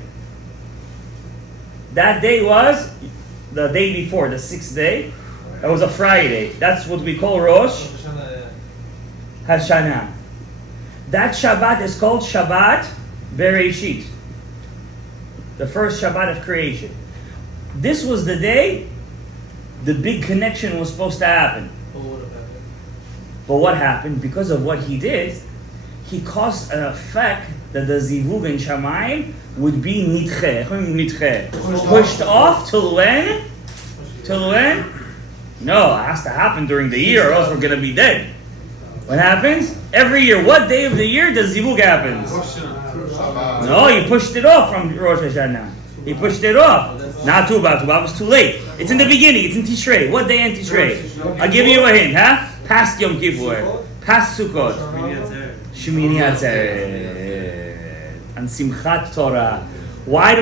That day was the day before, the 6th day. That was a Friday. That's what we call Rosh Hashanah. That Shabbat is called Shabbat Bereshit. The first Shabbat of creation. This was the day the big connection was supposed to happen. But what happened? Because of what he did, he caused an effect that the zivug in Shamayim would be nidche. Pushed off till when? Till when? No, it has to happen during the year or else we're going to be dead. What happens? Every year. What day of the year does zivug happens? No, he pushed it off from Rosh Hashanah. He pushed it off. Not Tuba. Tuba was too late. It's in the beginning. It's in Tishrei. What day in Tishrei? I'll give you a hint, huh? Past Yom Kippur. Past Sukkot. Shmini Atzeret. And Simchat Torah. How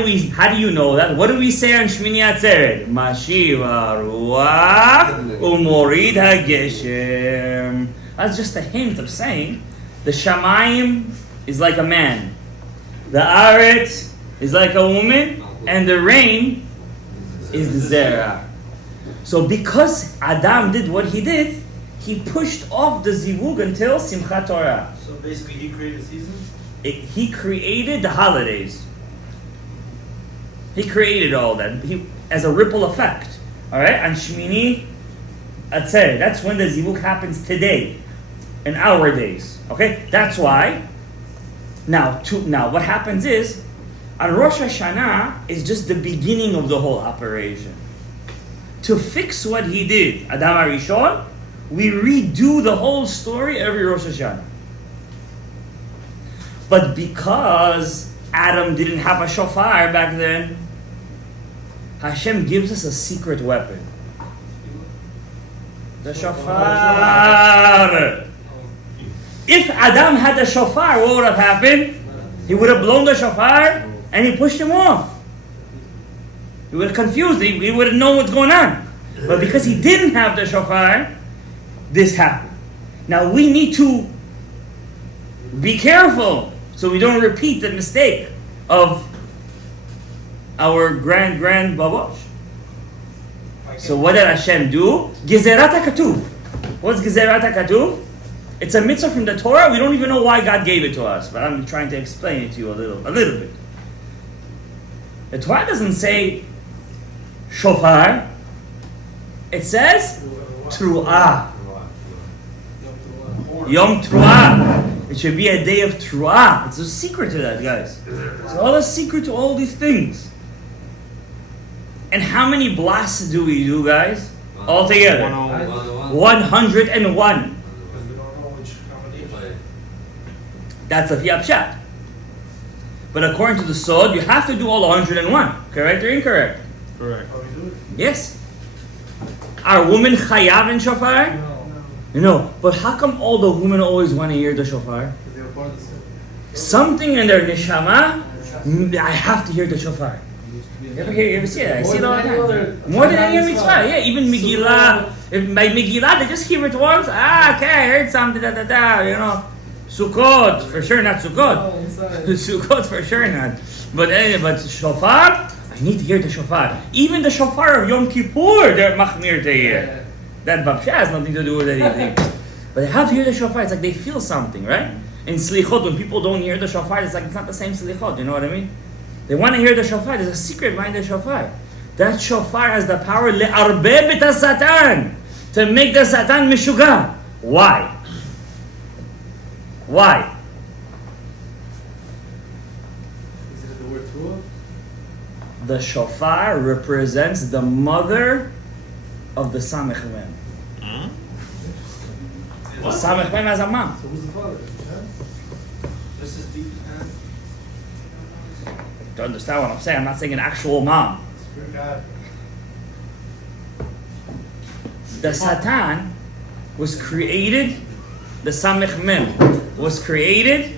do you know that? What do we say on Shmini Atzeret? Mashiv HaRuach Umorid HaGeshem. That's just a hint of saying the Shamayim is like a man, the Aretz is like a woman, and the rain is the Zerah. So because Adam did what he did, he pushed off the Zivug until Simchat Torah. So basically he created seasons? He created the holidays. He created all that as a ripple effect. All right, on Shmini Atzeret. That's when the zivug happens today, in our days. Okay, that's why. Now, what happens is, on Rosh Hashanah is just the beginning of the whole operation. To fix what he did, Adam HaRishon, we redo the whole story every Rosh Hashanah. But because Adam didn't have a shofar back then, Hashem gives us a secret weapon. The shofar. If Adam had the shofar, what would have happened? He would have blown the shofar and he pushed him off. He would have confused. He would have known what's going on. But because he didn't have the shofar, this happened. Now we need to be careful so we don't repeat the mistake of our grand babosh. So what did Hashem do? Gezerat HaKatuv. What's Gezerat HaKatuv? It's a mitzvah from the Torah. We don't even know why God gave it to us, but I'm trying to explain it to you a little bit. The Torah doesn't say shofar. It says tru'ah. Yom Tru'ah. It should be a day of Tru'ah. It's a secret to that, guys. It's all a secret to all these things. And how many blasts do we do, guys? All together. 101. Because we don't know which combination. That's a Pshat. But according to the Sod, you have to do all 101. Correct or incorrect? Correct. How we do it? Yes. Are women chayav in shofar? No. But how come all the women always want to hear the shofar? Because they were part of the city. Something in their neshama, I have to hear the shofar. You ever see it? I see it all the time. More than any other mitzvah. Yeah, even Megillah. By Megillah, they just hear it once. Okay, I heard something, you know. Sukkot, for sure not Sukkot. Sukkot, for sure not. But shofar, I need to hear the shofar. Even the shofar of Yom Kippur, they're machmir to hear. That babsha has nothing to do with anything. But they have to hear the shofar. It's like they feel something, right? In slichot, when people don't hear the shofar, it's like it's not the same slichot. You know what I mean? They want to hear the shofar. There's a secret behind the shofar. That shofar has the power le'arbeb et satan, to make the satan mishuga. Why? Why? Is it the word Tua? The shofar represents the mother of the Samech Mem. The Samech Mem has a mom. So who's the father? This is deep. To understand what I'm saying, I'm not saying an actual mom. Spirit God. The Satan was created, the Samech Mem was created.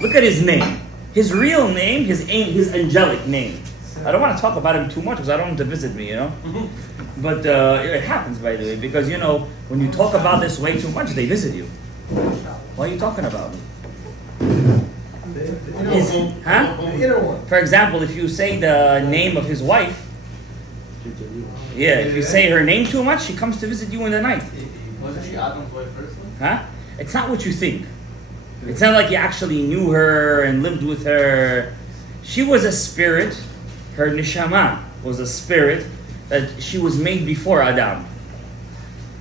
Look at his name. His real name, his angelic name. I don't want to talk about him too much because I don't want him to visit me, you know. But it happens, by the way, because, you know, when you talk about this way too much, they visit you. Why are you talking about me? The inner one. For example, if you say the name of his wife, if you say her name too much, she comes to visit you in the night. Wasn't she Adam's wife first? Huh? It's not what you think. It's not like you actually knew her and lived with her. She was a spirit. Her neshama was a spirit that she was made before Adam.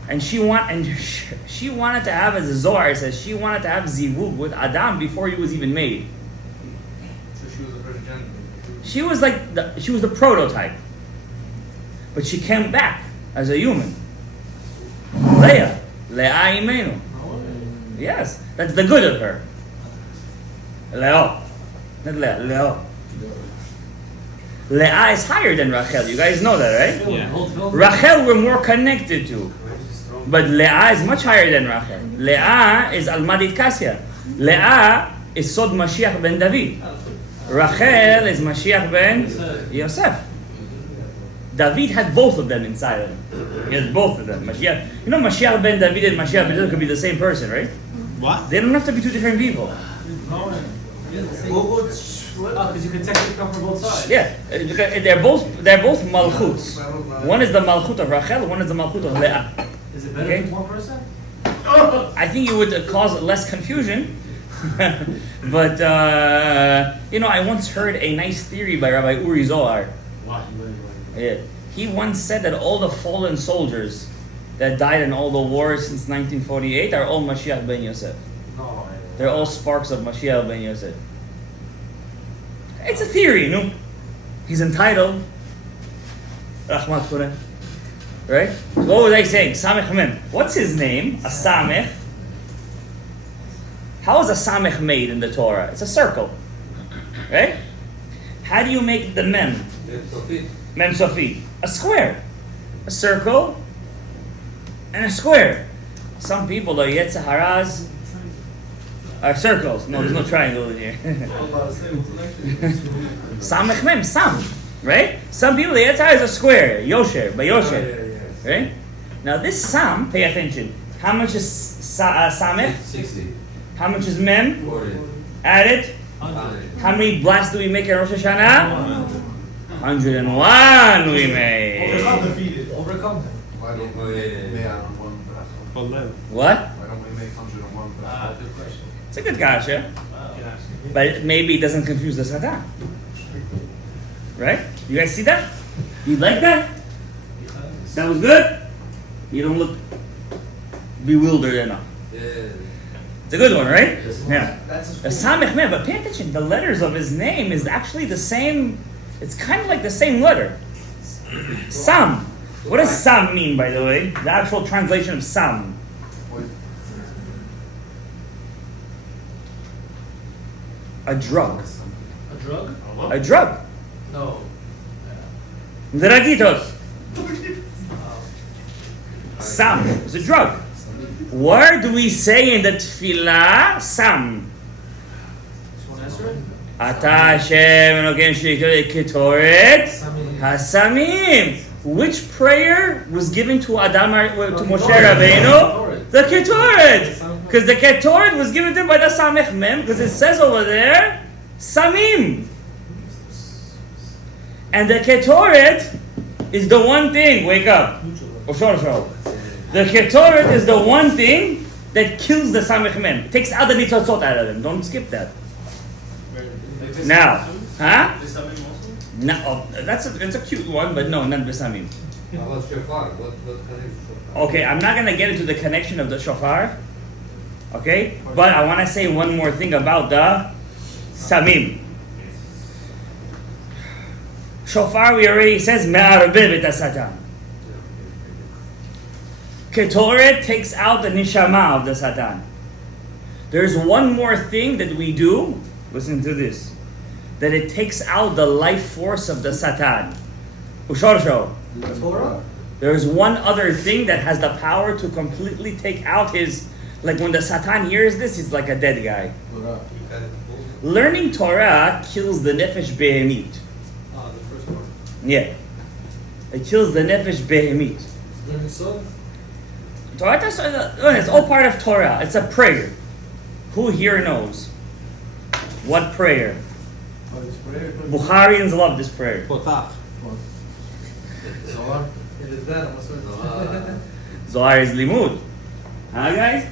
And she wanted to have, as the Zohar says, she wanted to have zivug with Adam before he was even made. So she was the first gender. She was she was the prototype. But she came back as a human. Leah Imenu. Yes, that's the good of her. Leo. Not Leah, Leo. Leah is higher than Rachel. You guys know that, right? Yeah. Rachel we're more connected to. But Leah is much higher than Rachel. Leah is Almadit Kasya. Leah is Sod Mashiach ben David. Rachel is Mashiach ben Yosef. David had both of them inside of him. He had both of them. Mashiach. You know Mashiach ben David and Mashiach ben Yosef could be the same person, right? What? They don't have to be two different people. Because you can technically come from both sides. Yeah, they're both malchuts. One is the malchut of Rachel, one is the malchut of Leah. Is it better Okay. if it's one person? I think it would cause less confusion. But, I once heard a nice theory by Rabbi Uri Zohar. Yeah. He once said that all the fallen soldiers that died in all the wars since 1948 are all Mashiach ben Yosef. No. They're all sparks of Mashiach ben Yosef. It's a theory, no? He's entitled. Rahmat Kure. Right? So what was I saying? Samech Mem. What's his name? A Samech. How is a Samech made in the Torah? It's a circle. Right? How do you make the Mem? Mem Sofi. A square. A circle and a square. Some people, the Yetzaharas, are circles. No, there's no triangle in here. Samech Mem, Sam. Right? Some people, the Yetzirah is a square. Yosher, by Yosher. Right? Now this Sam, pay attention. How much is Samech? 60. How much is Mem? 40. Add it. 100. How many blasts do we make at Rosh Hashanah? 101 we made. Overcome defeated. Overcome. Why don't we make 101 bracha? What? Why don't we make 101 bracha? Good question. It's a good kasha. But maybe it doesn't confuse the Satan. Right? You guys see that? You like that? That was good? You don't look bewildered enough. Yeah. It's a good one, right? Yeah. That's The Samech Mem, but pay attention, the letters of his name is actually the same, it's kind of like the same letter. Sam. What does Sam mean, by the way? The actual translation of Sam. A drug. A drug? A drug. No. Dragitos. Sam is a drug. Where do we say in the tefillah Sam? Just want to answer it? Ata Hashem Elokeinu shekitoret ketoret hasamim. Which prayer was given to Adam to Moshe Rabbeinu? The ketoret. Because the ketoret was given to him by the Samech Mem. Because it says over there Samim. And the ketoret is the one thing. Wake up. Oshor. The ketoret is the one thing that kills the Samech Mem. It takes out the nitzotzot out of them. Don't skip that. Now, huh? No, it's a cute one, but no, not besamim. How about Shofar? What Kadish Shofar? Okay, I'm not gonna get into the connection of the shofar. Okay, but I want to say one more thing about the samim. Shofar, we already says me'arabib et satan. Ketoret takes out the nishama of the Satan. There's one more thing that we do. Listen to this. That it takes out the life force of the Satan. Ushorsho. Torah? There's one other thing that has the power to completely take out his... Like when the Satan hears this, he's like a dead guy. Learning Torah kills the nefesh behemit. The first one. Yeah. It kills the nefesh behemit. Learning Sod? Torah, it's all part of Torah. It's a prayer. Who here knows what prayer? Oh, it's prayer. Bukharians love this prayer. Potach. Zohar? It is that. I'm sorry. Zohar is limud. Huh, guys?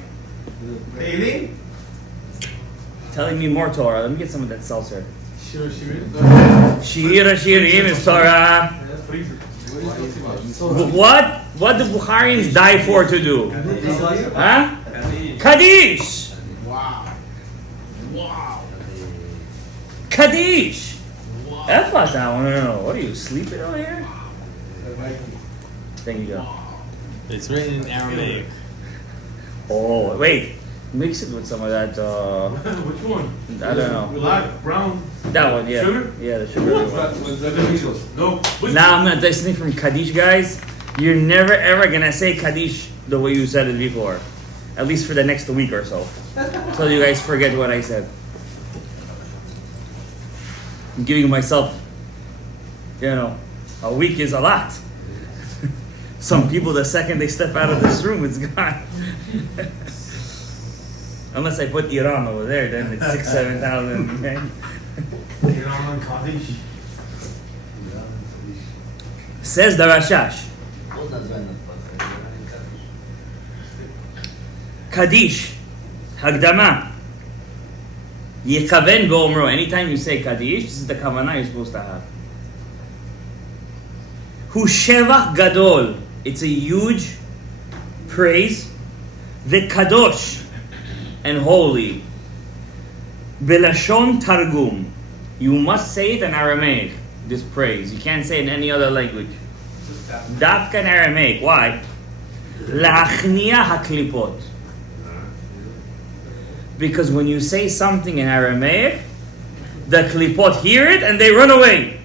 Daily? Telling me more Torah. Let me get some of that seltzer. Shir Shirin? Shira Shirim is Torah. What do Bukharians die for to do? Huh? Kadish. Wow. Wow. Kadish. F us, I want to know. What are you, sleeping over here? Thank you. It's written in Aramaic. Oh, wait. Mix it with some of that, Which one? I don't know. Black, brown. That one, yeah. Sugar? Yeah, the sugar one. With the Beatles. No. Which Now I'm gonna tell you something from Kadish, guys. You're never ever gonna say Kadish the way you said it before. At least for the next week or so. Until you guys forget what I said. I'm giving myself, a week is a lot. Some people, the second they step out of this room, it's gone. Unless I put Iran over there, then it's 6,000-7,000. Okay? Iran, Kadish. Says the Rashash. Kadish, Hagdama. Yikaven Gomro. Anytime you say Kadish, this is the kavanah you're supposed to have. Hu shevach gadol. It's a huge praise. The kadosh and holy. Belashon targum. You must say it in Aramaic. This praise. You can't say it in any other language. Dafka in Aramaic. Why? La'achniya haklipot. Because when you say something in Aramaic, the klipot hear it and they run away.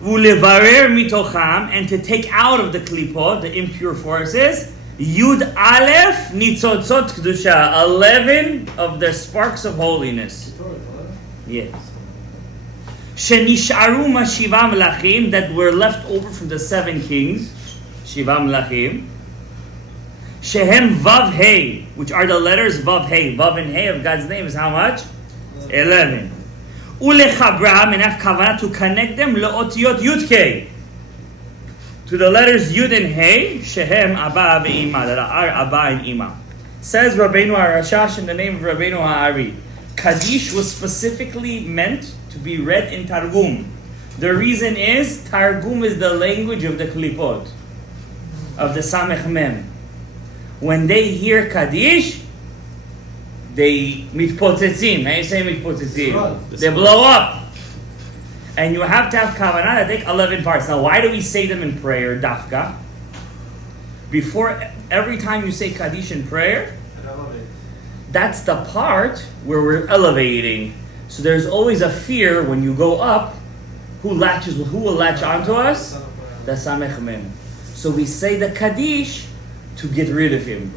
Ulevarer mitocham, and to take out of the klipot, the impure forces, Yud Aleph nitzotzot kedusha, 11 of the sparks of holiness. Yes. Shenisharu mashiva melachim, that were left over from the 7 kings, shiva melachim. Shehem vav hey, which are the letters vav hey. Vav and hey of God's name is how much? 11. Ulechabram, and have kavanah to connect them leotiyot yudke, to the letters yud and hey. Shehem abba ve'ima, that are abba and ima. Says Rabbeinu HaRashash in the name of Rabbeinu HaAri, Kadish was specifically meant to be read in Targum. The reason is Targum is the language of the Klipot, of the Samech Mem. When they hear Kadish, they mitpotzetzim. How you say mitpotzetzim? They blow up. And you have to have kavanah that take 11 parts. Now, why do we say them in prayer, dafka? Before, every time you say Kadish in prayer, that's the part where we're elevating. So there's always a fear when you go up, who will latch onto us? The Samech Mem. So we say the Kadish to get rid of him.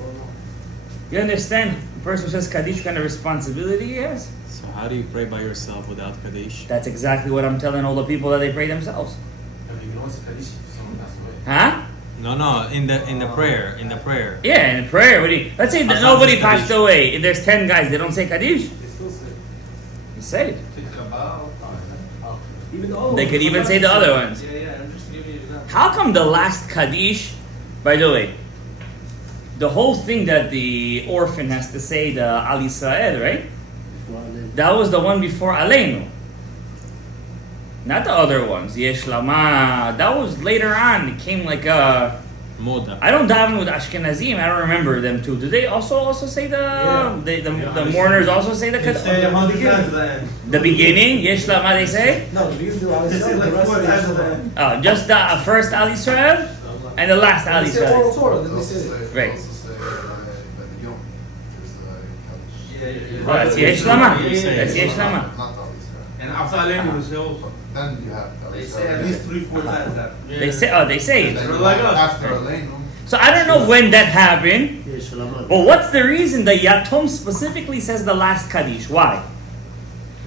You understand? The person who says Kadish, kind of responsibility he has. So how do you pray by yourself without Kadish? That's exactly what I'm telling all the people, that they pray themselves. Huh? No, in the prayer, Yeah, in prayer. Let's say that Hassan nobody says passed Kadish. away. If there's 10 guys, they don't say Kadish. They still say. You say it. Even the other They ones. could even say the other ones. Yeah, I'm just giving you an example. How come the last Kadish, by the way, the whole thing that the orphan has to say, the Al Yisrael, right? That was the one before Aleinu. Not the other ones. Yesh Lama. That was later on. It came like a... Moda. I don't daven with Ashkenazim. I don't remember them too. Do they also say the... The mourners also say the... The beginning? Yesh Lama they say? No, the beginning do Al Yisrael, the rest of the Just the first Al Yisrael and the last Al They say oral Yisrael. Torah, then they say it. Right. Yeah. Oh, that's Yesh Lama. That's Yesh Lama. And after Aleinu, we say also. Then you have They say at least 3-4 times that. They say it. Then Like us. after Aleinu, So I don't know when that happened. But what's the reason the Yatom specifically says the last Kadish? Why?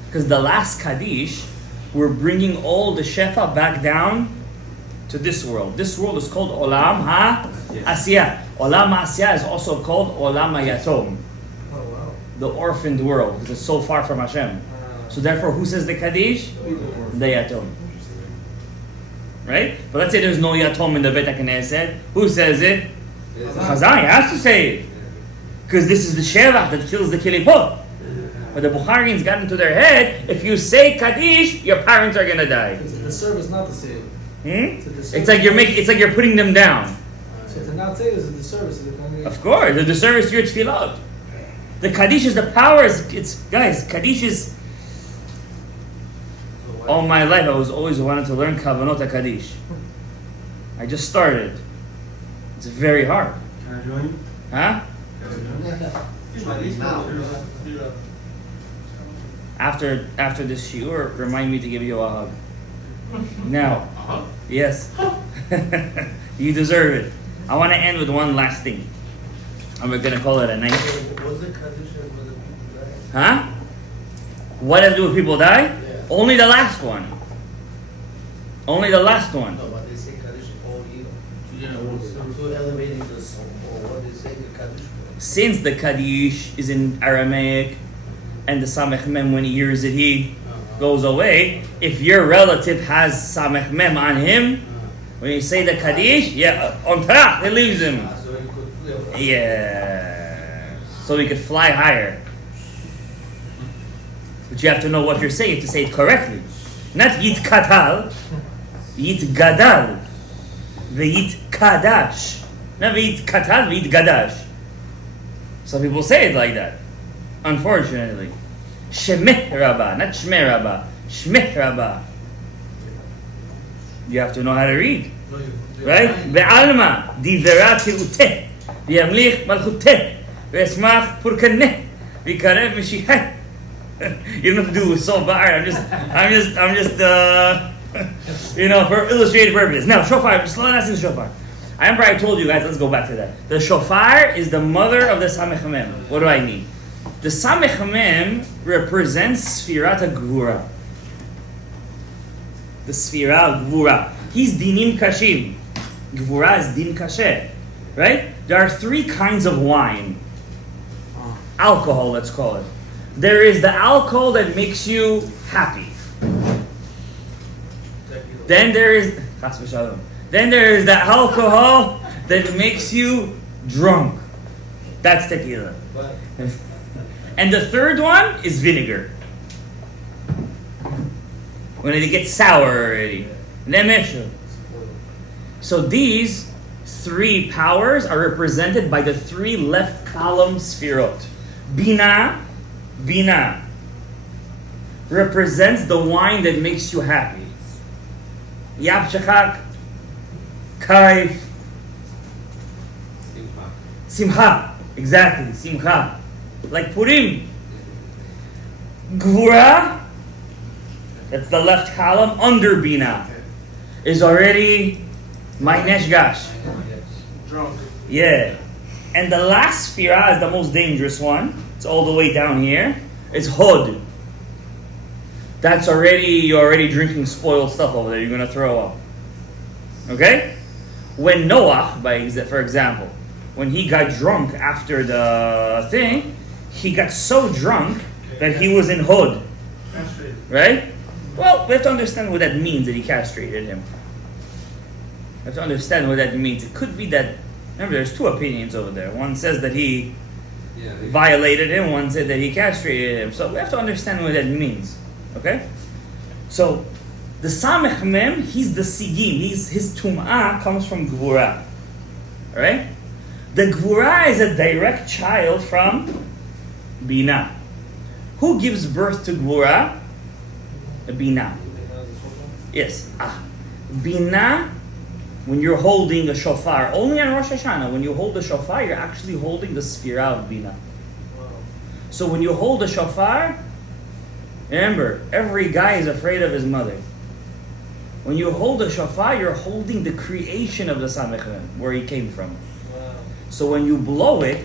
Because the last Kadish, we're bringing all the Shefa back down to this world. This world is called Olam Ha-Asiyah. Olam Ha-Asiyah is also called Olam Ha-Yatom, Oh, wow. the orphaned world, because it's so far from Hashem. So therefore, who says the Kadish? The Yatom. Right? But let's say there's no Yatom in the Bet HaKnesset. Who says it? Chazan has to say it. Because this is the Shevach that kills the Kilipot. But the Bukharians got into their head, if you say Kadish, your parents are going to die. It's a disservice not to say it. It's like you're putting them down. So to not say it is a disservice to the congregation. Of course, the disservice to your tefillot. The Kadish is the power. Guys, Kadish is... All my life, I was always wanted to learn Kavanot HaKadish. I just started. It's very hard. Can I join you? Huh? After this shiur, remind me to give you a hug. Now. Yes. You deserve it. I want to end with one last thing. And we're going to call it a night. Was it condition when the people died? Huh? What does it do with people die? Yeah. Only the last one. Only the last one. No, but they say Kadish all year. So elevating the soul, or what they say the Kadish for. Since the Kadish is in Aramaic and the Samech Mem, when he hears it, he goes away. If your relative has Samech Mem on him, when you say the Kadish, on Tarach, it leaves him. So it could flip. Yeah. So he could fly higher. But you have to know what you're saying. You have to say it correctly. Not Yit Katal. V'yit gadal, v'yit kadash. Not v'yit katal, v'yit gadash. Some people say it like that, unfortunately. Shemeh Rabbah, not Shmeh Rabbah. Shmeh Rabbah. You have to know how to read. Right? Be'alma, divera ti'uteh, v'yamlich malchuteh, v'esmach purkaneh, v'karev meshiheh. You don't have to do it so far. I'm just, for illustrative purposes. Now, shofar, slow down the shofar. I remember I told you guys, let's go back to that. The shofar is the mother of the Samech Hamem. What do I mean? The Samech Hamem represents Sfirat HaGvura. The Sfira of Gvura. He's dinim kashim. Gvura is din kasher. Right? There are three kinds of wine. Alcohol, let's call it. There is the alcohol that makes you happy. Then there is the alcohol that makes you drunk. That's tequila. And the third one is vinegar. When it gets sour already. So these three powers are represented by the three left column sfirot. Bina represents the wine that makes you happy. Yab Kaif, Simcha, exactly, Simcha, like Purim. Gvura, that's the left column, under Bina, is already my Neshgash. Drunk. Yeah. And the last Sfira is the most dangerous one. It's all the way down here. It's Hod. That's you're already drinking spoiled stuff over there. You're going to throw up. Okay? When Noah, for example, when he got drunk after the thing, he got so drunk that he was in Hod. Right? Well, we have to understand what that means, that he castrated him. We have to understand what that means. It could be that, remember, there's two opinions over there. One says that he violated him, one said that he castrated him. So we have to understand what that means. Okay? So, the Samech Mem, he's the Sigim. His Tum'ah comes from Gvura. Alright? The Gvura is a direct child from Bina. Who gives birth to Gvura? Bina. Yes. Bina, when you're holding a shofar, only on Rosh Hashanah, when you hold the shofar, you're actually holding the Sfira of Bina. So when you hold the shofar, remember, every guy is afraid of his mother. When you hold the shofar, you're holding the creation of the Samech Mem, where he came from. So when you blow it,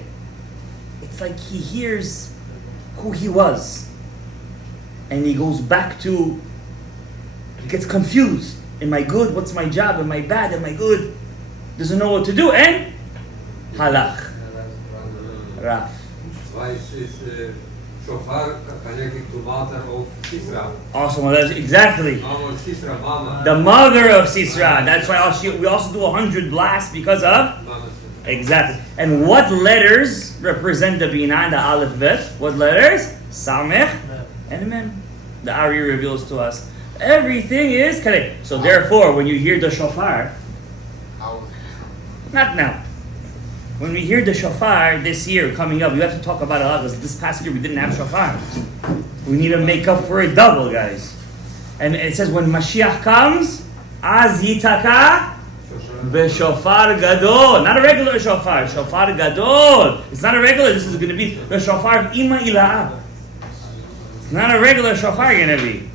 it's like he hears who he was. And he goes back to, he gets confused. Am I good? What's my job? Am I bad? Am I good? Doesn't know what to do. And halach. Raf. Why is Shofar connected to mother of Sisra? Awesome. Exactly. Sisra, Mama. The mother of Sisra. That's why we also do 100 blasts because of? Mama. Exactly. And what letters represent the Bina and the Aleph Bet? What letters? Samech and Mem. The Ari reveals to us. Everything is correct. So therefore, when you hear the shofar, not now. When we hear the shofar this year coming up, we have to talk about it a lot because this past year we didn't have shofar. We need to make up for it double, guys. And it says when Mashiach comes, Az Yitaka B'Shofar Gadol. Not a regular shofar, Shofar Gadol. It's not a regular, this is going to be the shofar of Ima Ilaha. It's not a regular shofar going to be.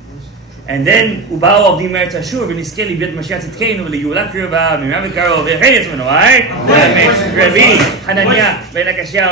And then, ובאו עובדים מארץ אשור, ונזכה לבית משיח צדקנו ולגאולה קרבה, ממעמק קרוב, ויחי עצמנו, רבי חנניה בן הקשיא